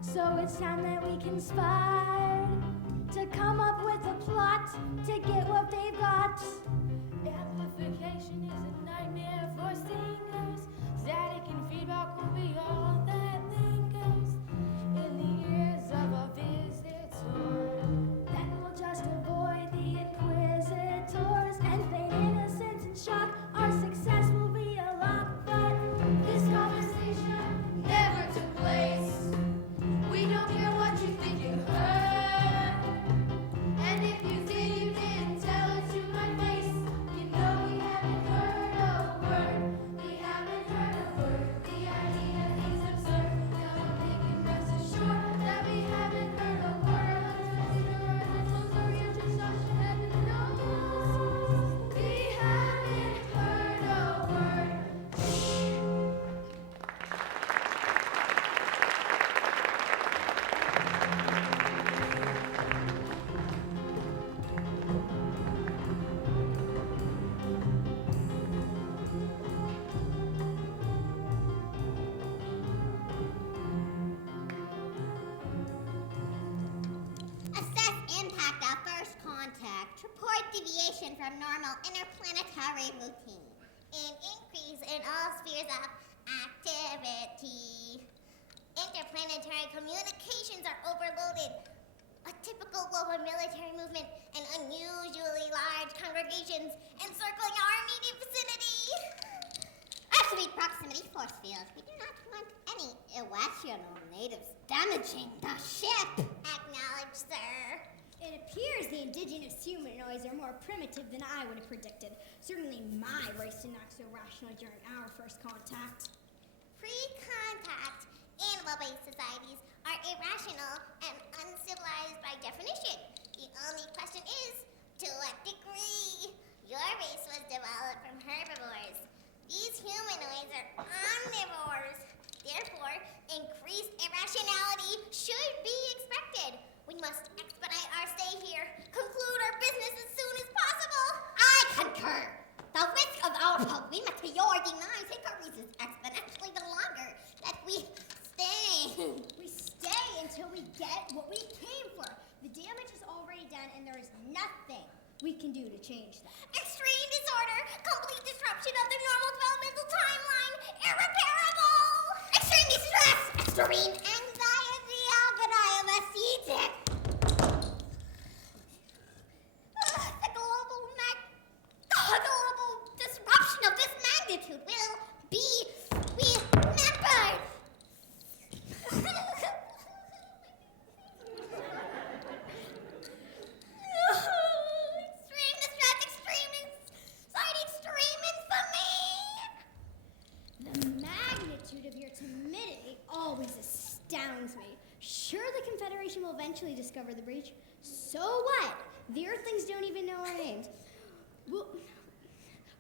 So it's time that we conspire to come up with a plot to get what they've got. Amplification is a nightmare for singers. Static and feedback will be all that lingers in the ears of a visitor. Then we'll just avoid the inquisitors, and feign innocence and shock. Our success will be a lock, but This conversation never took place. We don't care what you think you heard. And if you did, you didn't tell report deviation from normal interplanetary routine. An increase in all spheres of activity. Interplanetary communications are overloaded. A typical global military movement and unusually large congregations encircling our immediate vicinity. Absolute proximity force field. We do not want any irrational natives damaging the ship. Acknowledged, sir. It appears the indigenous humanoids are more primitive than I would have predicted. Certainly my race did not act so rational during our first contact. Pre-contact animal-based societies are irrational and uncivilized by definition. The only question is, to what degree? Your race was developed from herbivores. These humanoids are omnivores. Therefore, increased irrationality should be expected. We must expedite our stay here, conclude our business as soon as possible. I concur. The risk of our proximity or denies increases exponentially the longer that we stay. We stay until we get what we came for. The damage is already done and there is nothing we can do to change that. Extreme disorder, complete disruption of the normal developmental timeline, irreparable. Extreme distress, extreme anxiety, how could I have acceded? The global disruption of this magnitude will be remembered. Extreme distress, extreme anxiety, extreme infamy. The magnitude of your timidity always astounds me. Sure, the Confederation will eventually discover the breach. So what? The Earthlings don't even know our names.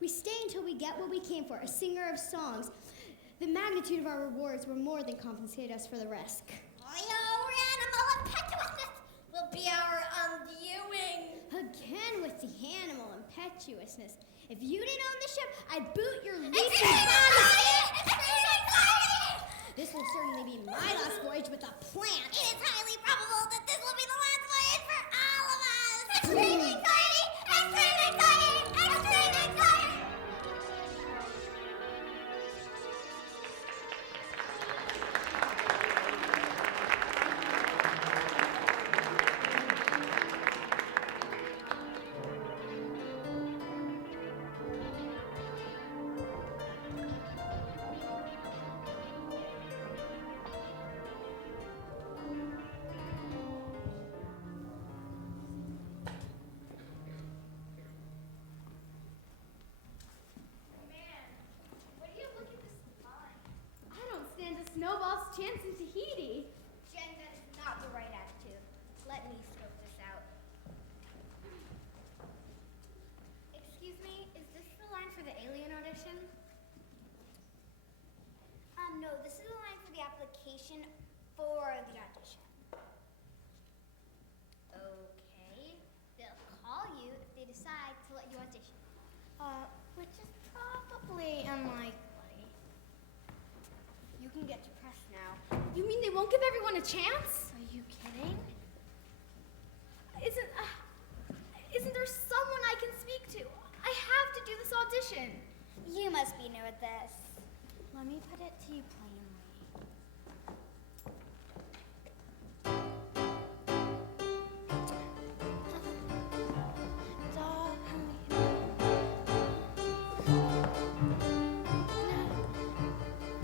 We stay until we get what we came for, a singer of songs. The magnitude of our rewards will more than compensate us for the risk. Your animal impetuousness will be our undoing. Again with the animal impetuousness. If you didn't own the ship, I'd boot your least. Extreme anxiety! This will certainly be my last voyage with a plant. It is highly probable that this will be the last voyage for all of us. Extreme anxiety! Extreme anxiety! Extreme anxiety! Snowball's chance in Tahiti. Jen, that is not the right attitude. Let me scope this out. Excuse me, is this the line for the alien audition? No, this is the line for the application for the audition. Okay. They'll call you if they decide to let you audition. Which is probably unlikely. You can get to press now. You mean they won't give everyone a chance? Are you kidding? Isn't there someone I can speak to? I have to do this audition. You must be new at this. Let me put it to you plainly.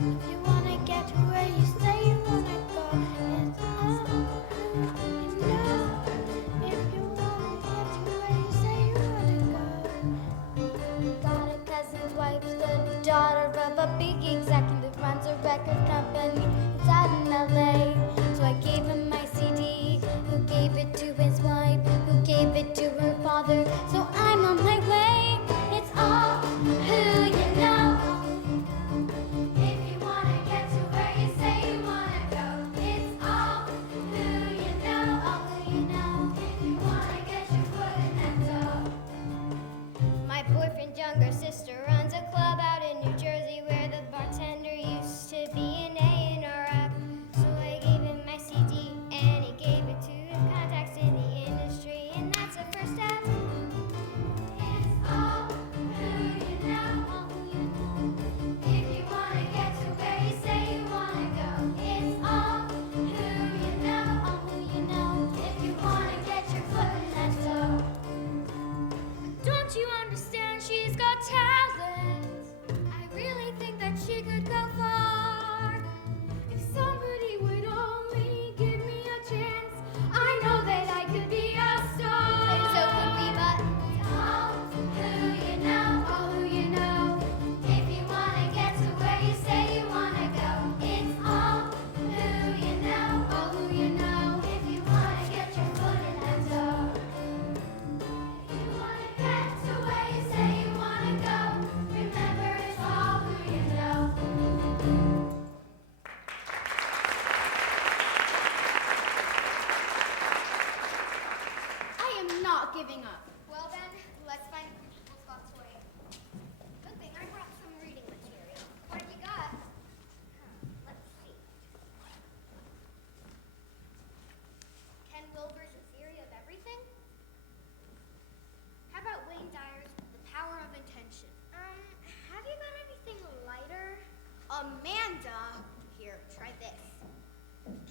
If you wanna get to where you say you wanna go, it's all you know. If you wanna get to where you say you wanna go. Got a cousin's wife, the daughter of a big executive, runs a record company. It's out in LA. So I gave him my CD, who gave it to his wife, who gave it to her father. So I'm on my way. It's all who you know. If you wanna get to where you say you wanna go, it's all who you know. All who you know. If you wanna get your foot in that door. My boyfriend's younger sister runs a club out in New Jersey where the bartender used to be an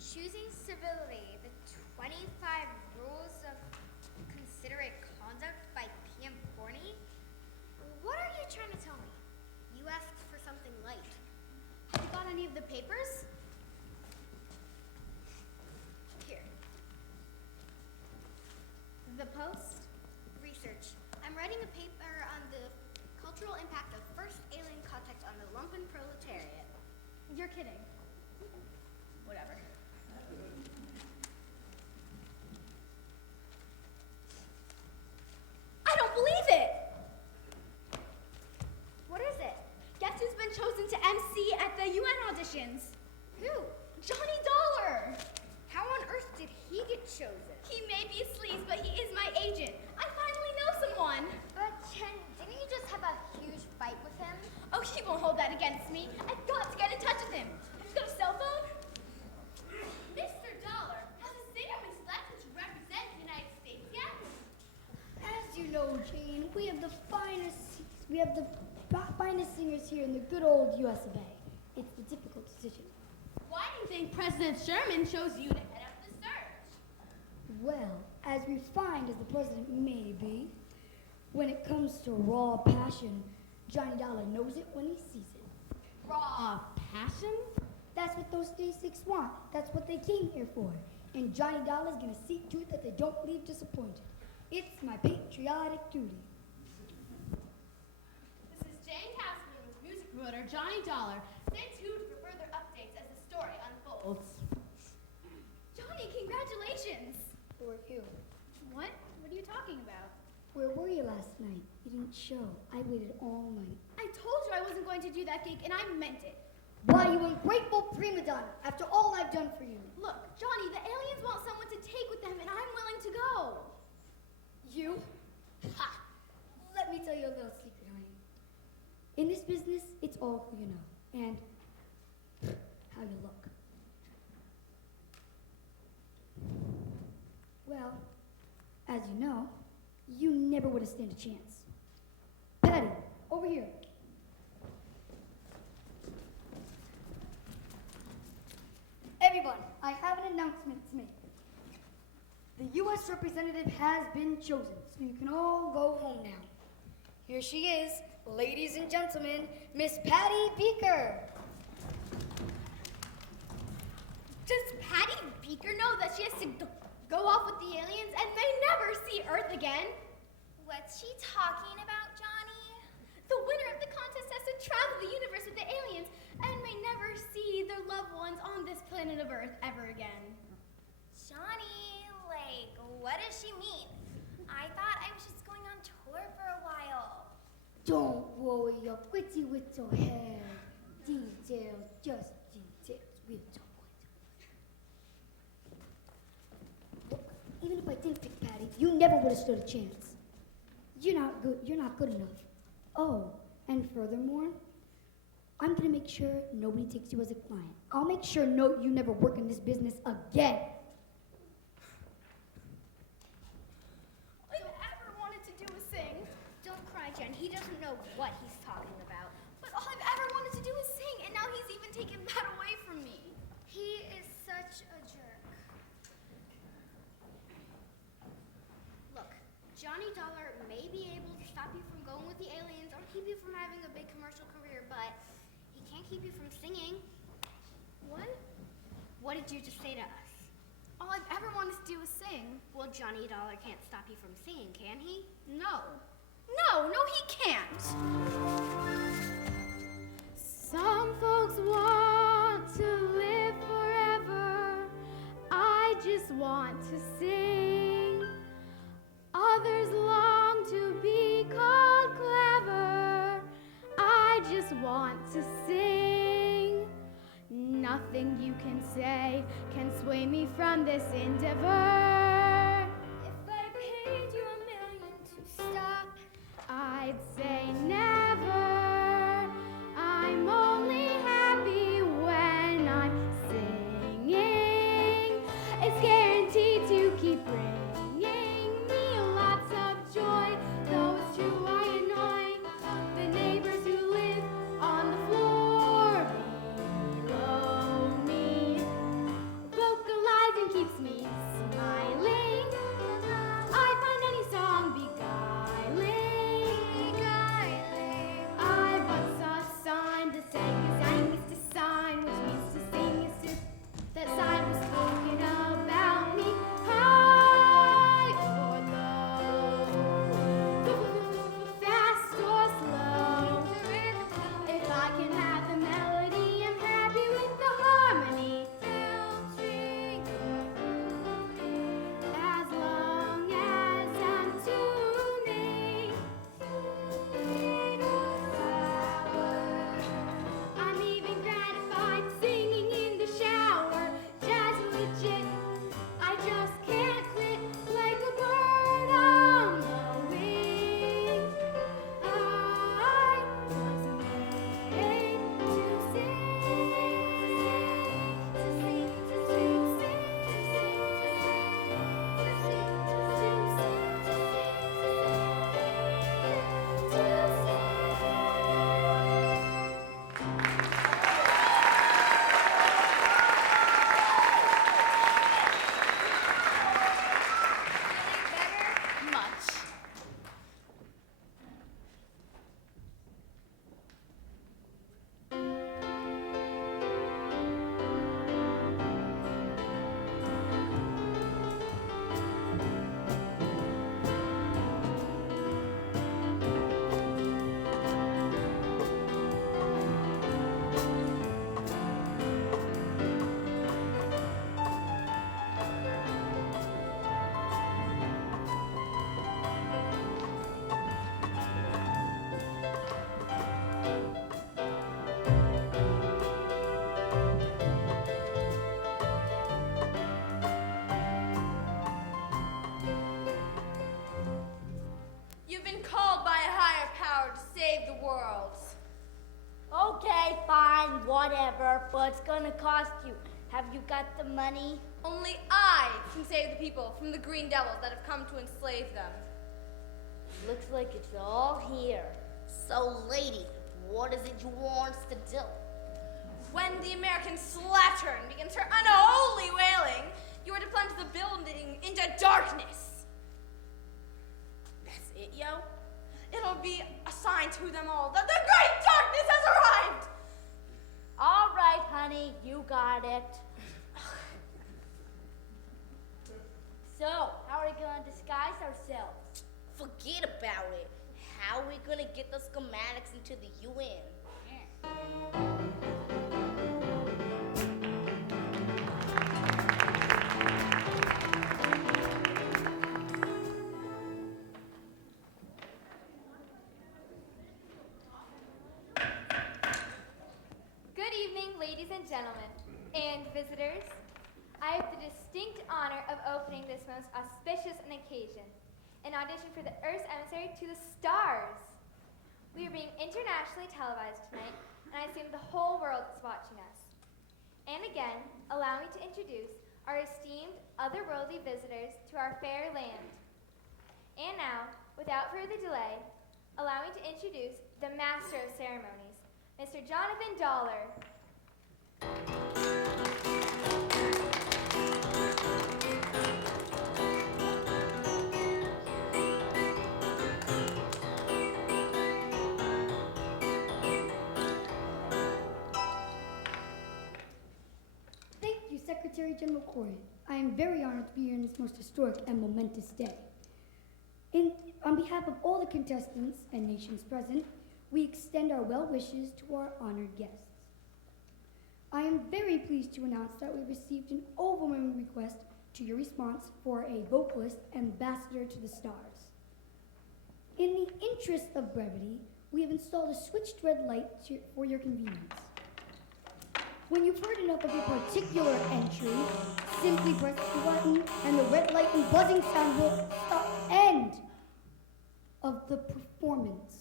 Choosing civility, the 25 rules of considerate conduct by P.M. Forney? What are you trying to tell me? You asked for something light. Have you got any of the papers? Here. The Post? Research. I'm writing a paper on the cultural impact of first alien contact on the lumpen proletariat. You're kidding. Whatever. I don't believe it! What is it? Guess who's been chosen to MC at the UN auditions? Who? Johnny Dollar! How on earth did he get chosen? He may be a sleaze, but he is my agent. I finally know someone. But Jen, didn't you just have a huge fight with him? Oh, he won't hold that against me. I've got to get in touch with him. He's got a cell phone? Mr. Dollar, has a singer been selected to represent the United States yet? As you know, Jane, we have the finest singers here in the good old US of A. It's the difficult decision. Why do you think President Sherman chose you to head up the search? Well, as refined as the president may be, when it comes to raw passion, Johnny Dollar knows it when he sees it. Raw passion? That's what those Day Six want. That's what they came here for. And Johnny Dollar's gonna see to it that they don't leave disappointed. It's my patriotic duty. This is Jane Castleman with music promoter Johnny Dollar. Stay tuned for further updates as the story unfolds. Johnny, congratulations! For you. What? What are you talking about? Where were you last night? You didn't show. I waited all night. I told you I wasn't going to do that gig, and I meant it. Why, you ungrateful prima donna, after all I've done for you. Look, Johnny, the aliens want someone to take with them, and I'm willing to go. You? Ha! Let me tell you a little secret, honey. In this business, it's all who you know, and how you look. Well, as you know, you never would have stood a chance. Patty, over here. Everyone, I have an announcement to make. The U.S. representative has been chosen, so you can all go home now. Here she is, ladies and gentlemen, Miss Patty Beaker. Does Patty Beaker know that she has to go off with the aliens and may never see Earth again? What's she talking about, Johnny? The winner of the contest has to travel the universe with the aliens and may never see their loved ones on this planet of Earth ever again. Johnny, like, what does she mean? I thought I was just going on tour for a while. Don't worry your pretty little head. Details, just details. We'll talk later. Look, even if I didn't pick Patty, you never would have stood a chance. You're not good. You're not good enough. Oh, and furthermore, I'm gonna make sure nobody takes you as a client. I'll make sure you never work in this business again. All I've ever wanted to do is sing. Don't cry, Jen. He doesn't know what he's talking about. But all I've ever wanted to do is sing, and now he's even taken that away from me. He is such a jerk. Look, Johnny Dollar may be able to stop you from going with the aliens or keep you from having a big commercial career, but he can't keep you from singing. What? What did you just say to us? All I've ever wanted to do is sing. Well, Johnny Dollar can't stop you from singing, can he? No. No, he can't. Some folks want to live forever. I just want to sing. Others long to be called clever. I just want to sing. Nothing you can say can sway me from this endeavor. If I paid you $1 million to stop, I'd say never. I'm only happy when I'm singing. It's guaranteed to keep bringing me lots of joy. Though it's true I annoy the neighbors who live on the floor below me. Broke Okay, fine, whatever, but it's gonna cost you. Have you got the money? Only I can save the people from the green devils that have come to enslave them. Looks like it's all here. So, lady, what is it you want us to do? When the American slattern begins her unholy wailing, you are to plunge the building into darkness. That's it, yo. It'll be a sign to them all that the great darkness has arrived. All right, honey, you got it. So, how are we gonna disguise ourselves? Forget about it. How are we gonna get the schematics into the UN? Good evening, ladies and gentlemen, and visitors. I have the distinct honor of opening this most auspicious an occasion, an audition for the Earth's emissary to the stars. We are being internationally televised tonight, and I assume the whole world is watching us. And again, allow me to introduce our esteemed otherworldly visitors to our fair land. And now, without further delay, allow me to introduce the Master of Ceremonies, Mr. Jonathan Dollar. Thank you, Secretary General Corey. I am very honored to be here on this most historic and momentous day. On behalf of all the contestants and nations present, we extend our well wishes to our honored guests. I am very pleased to announce that we received an overwhelming request to your response for a vocalist ambassador to the stars. In the interest of brevity, we have installed a switched red light for your convenience. When you've heard enough of a particular entry, simply press the button and the red light and buzzing sound will end of the performance.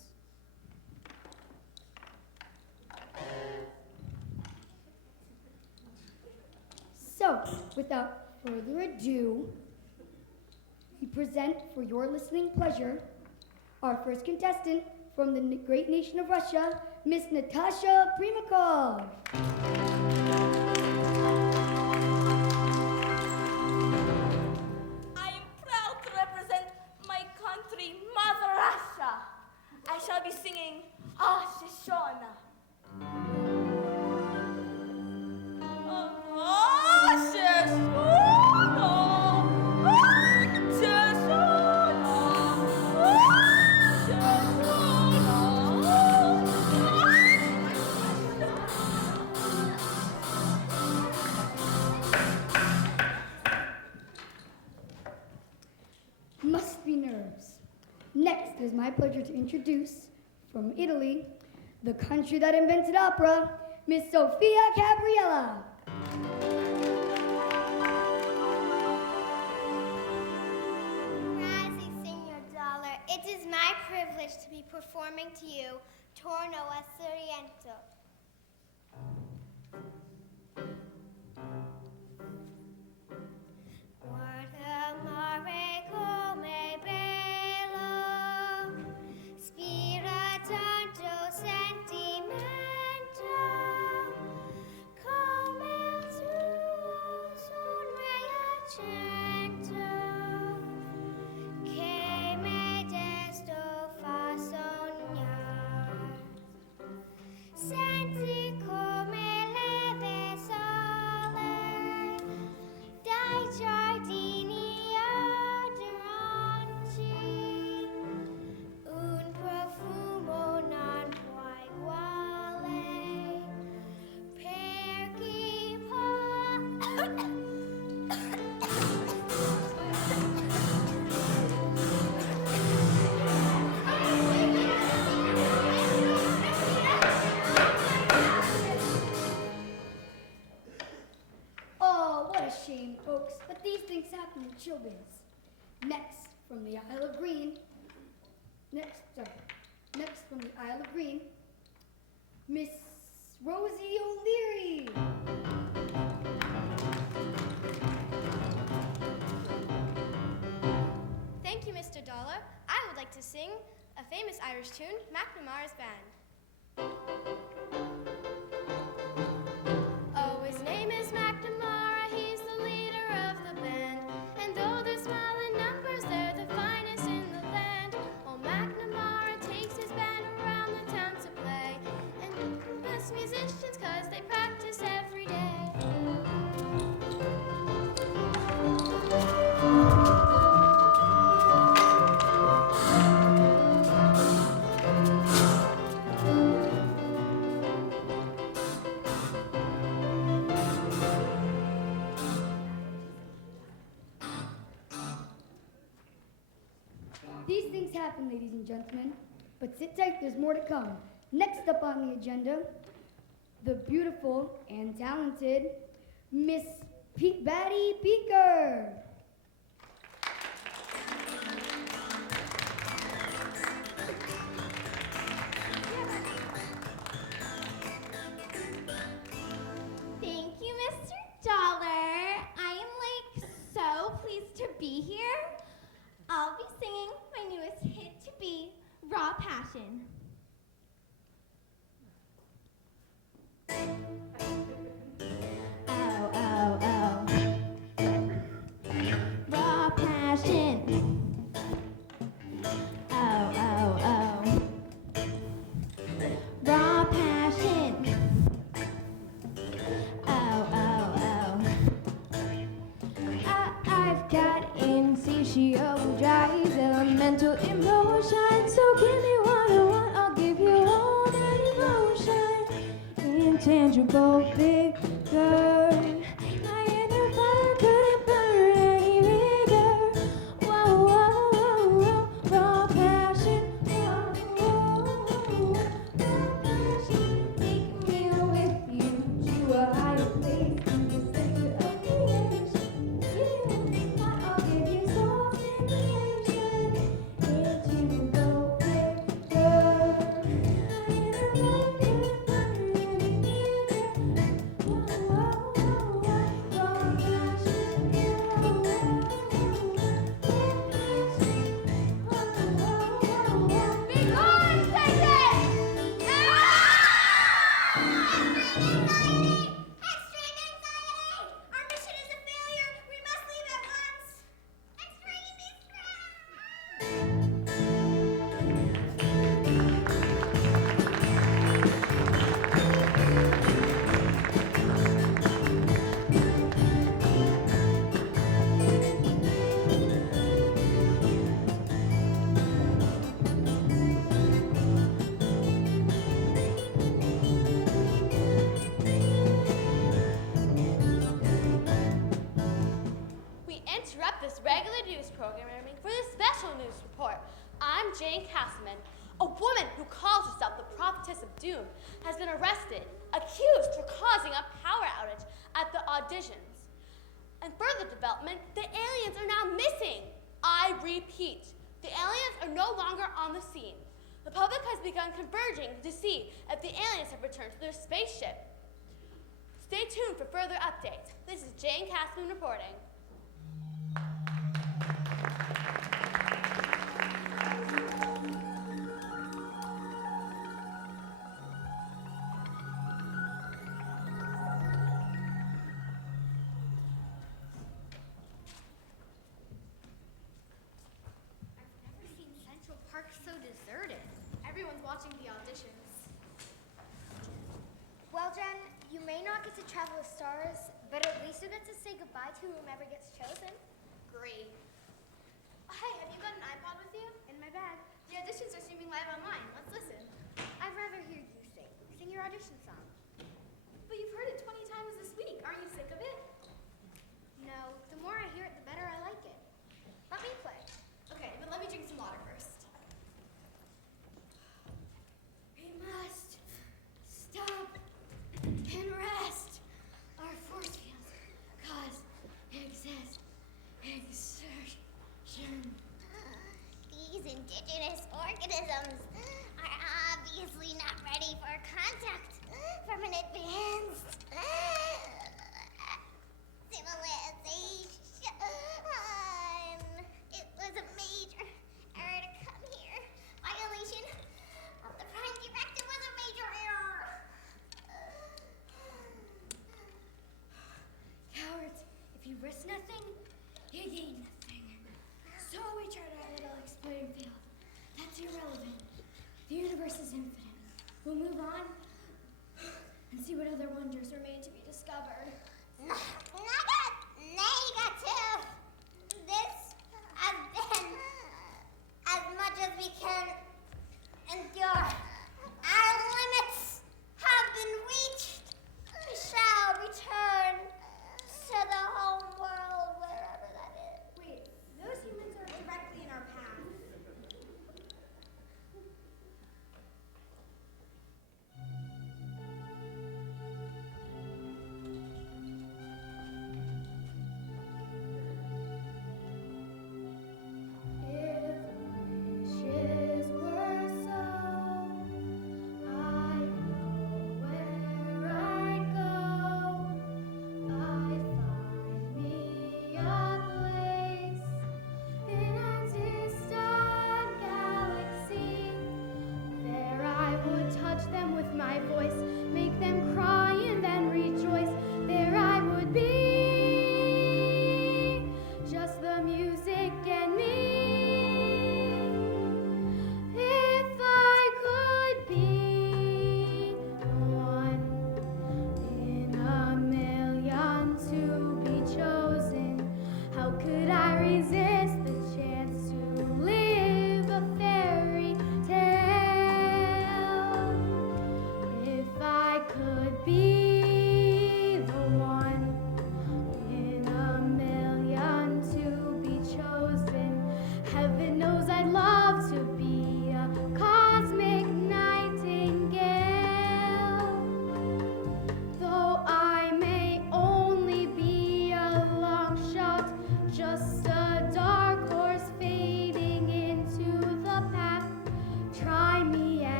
So, without further ado, we present for your listening pleasure our first contestant from the great nation of Russia, Miss Natasha Primakov. I am proud to represent my country, Mother Russia. I shall be singing Shoshona. Must be nerves. Next, it is my pleasure to introduce, from Italy, the country that invented opera, Miss Sofia Gabriella. Grazie, Signor Dollar. It is my privilege to be performing to you Torno a Sorrento. Guarda mare come bello, spira tanto sentimento, come il tuo sonre accento, che me desto fa sognar. Senti come leve sole dai giardini odoranti, un profumo non può eguale per chi può. Oh, what a shame, folks, but these things happen in children's. Next, from the Isle of Green, next from the Isle of Green, Miss Rosie O'Leary. Thank you, Mr. Dollar. I would like to sing a famous Irish tune, McNamara's Band. Oh, his name is McNamara, he's the leader of the band. And though they're small in numbers, they're the finest in the land. Oh, McNamara takes his band around the town to play. And best musicians, 'cause they practice every day. These things happen, ladies and gentlemen, but sit tight, there's more to come. Next up on the agenda, the beautiful and talented Miss Betty Beaker. Thank you, Mr. Dollar. I am so pleased to be here. I'll be singing my newest hit to be Raw Passion. Oh, oh, oh. Raw passion. Oh, oh, oh. Raw passion. Oh, oh, oh. I've got insatiable drives, elemental emotion. So give me what I want, I'll give you all that emotion. Intangible figure. My inner fire couldn't burn any bigger. Whoa, whoa, whoa, whoa. Raw passion. Whoa, whoa, whoa. Raw passion. Take me with you to a higher place. In the center of creation. I'll give you soul stimulation. Intangible figure. My inner fire couldn't burn any bigger. Whoa, whoa, whoa, whoa. Raw passion. Whoa, whoa, whoa. Raw passion. Whoa, whoa, whoa, whoa. Be gone, Satan! Extreme anxiety! Our mission is a failure. We must leave at once. Extreme distress! We interrupt this regular news programming for this special news report. I'm Jane Castleman. A woman who calls herself the prophetess of doom has been arrested, accused for causing a power outage at the auditions. And further development, the aliens are now missing. I repeat, the aliens are no longer on the scene. The public has begun converging to see if the aliens have returned to their spaceship. Stay tuned for further updates. This is Jane Castleman reporting. I've never seen Central Park so deserted. Everyone's watching the auditions. Well, Jen, you may not get to travel with stars, but at least you get to say goodbye to whomever gets chosen. Great. Hey, have you got an iPod with you? In my bag. The auditions are streaming live online. Let's listen. I'd rather hear you sing. Sing your audition song. But you've heard it 20 times this week. Aren't you sick of it? No. The more I hear it, the better I like it. Let me play. Okay, but let me drink some water first. We must stop and rest. Our force fields cause exertion. These indigenous organisms are obviously not ready for contact. from an advanced civilization. It was a major error to come here. Violation of the Prime Directive was a major error. Cowards, if you risk nothing, you gain nothing. So we tried our little exploding field. That's irrelevant. The universe is infinite. We'll move on and see what other wonders remain to be discovered. Negative. This has been as much as we can endure. Our limits have been reached. We shall return to the home world, wherever that is. Wait, those humans are directly in our path.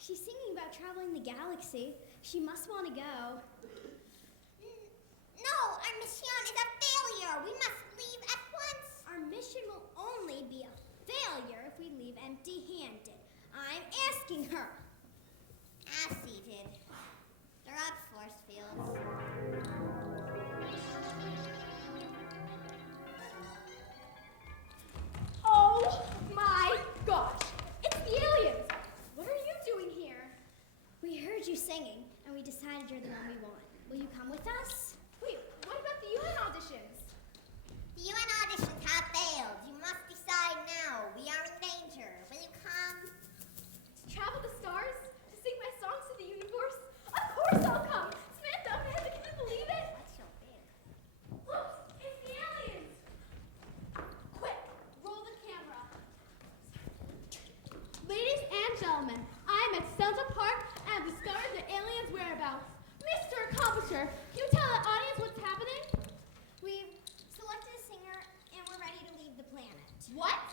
She's singing about traveling the galaxy. She must want to go. No, our mission is a failure. We must leave at once. Our mission will only be a failure if we leave empty-handed. I'm asking her. Seated. Direct force fields. Oh my gosh! It's the aliens! What are you doing here? We heard you singing, and we decided you're the one we want. Will you come with us? Wait, what about the UN audition? What?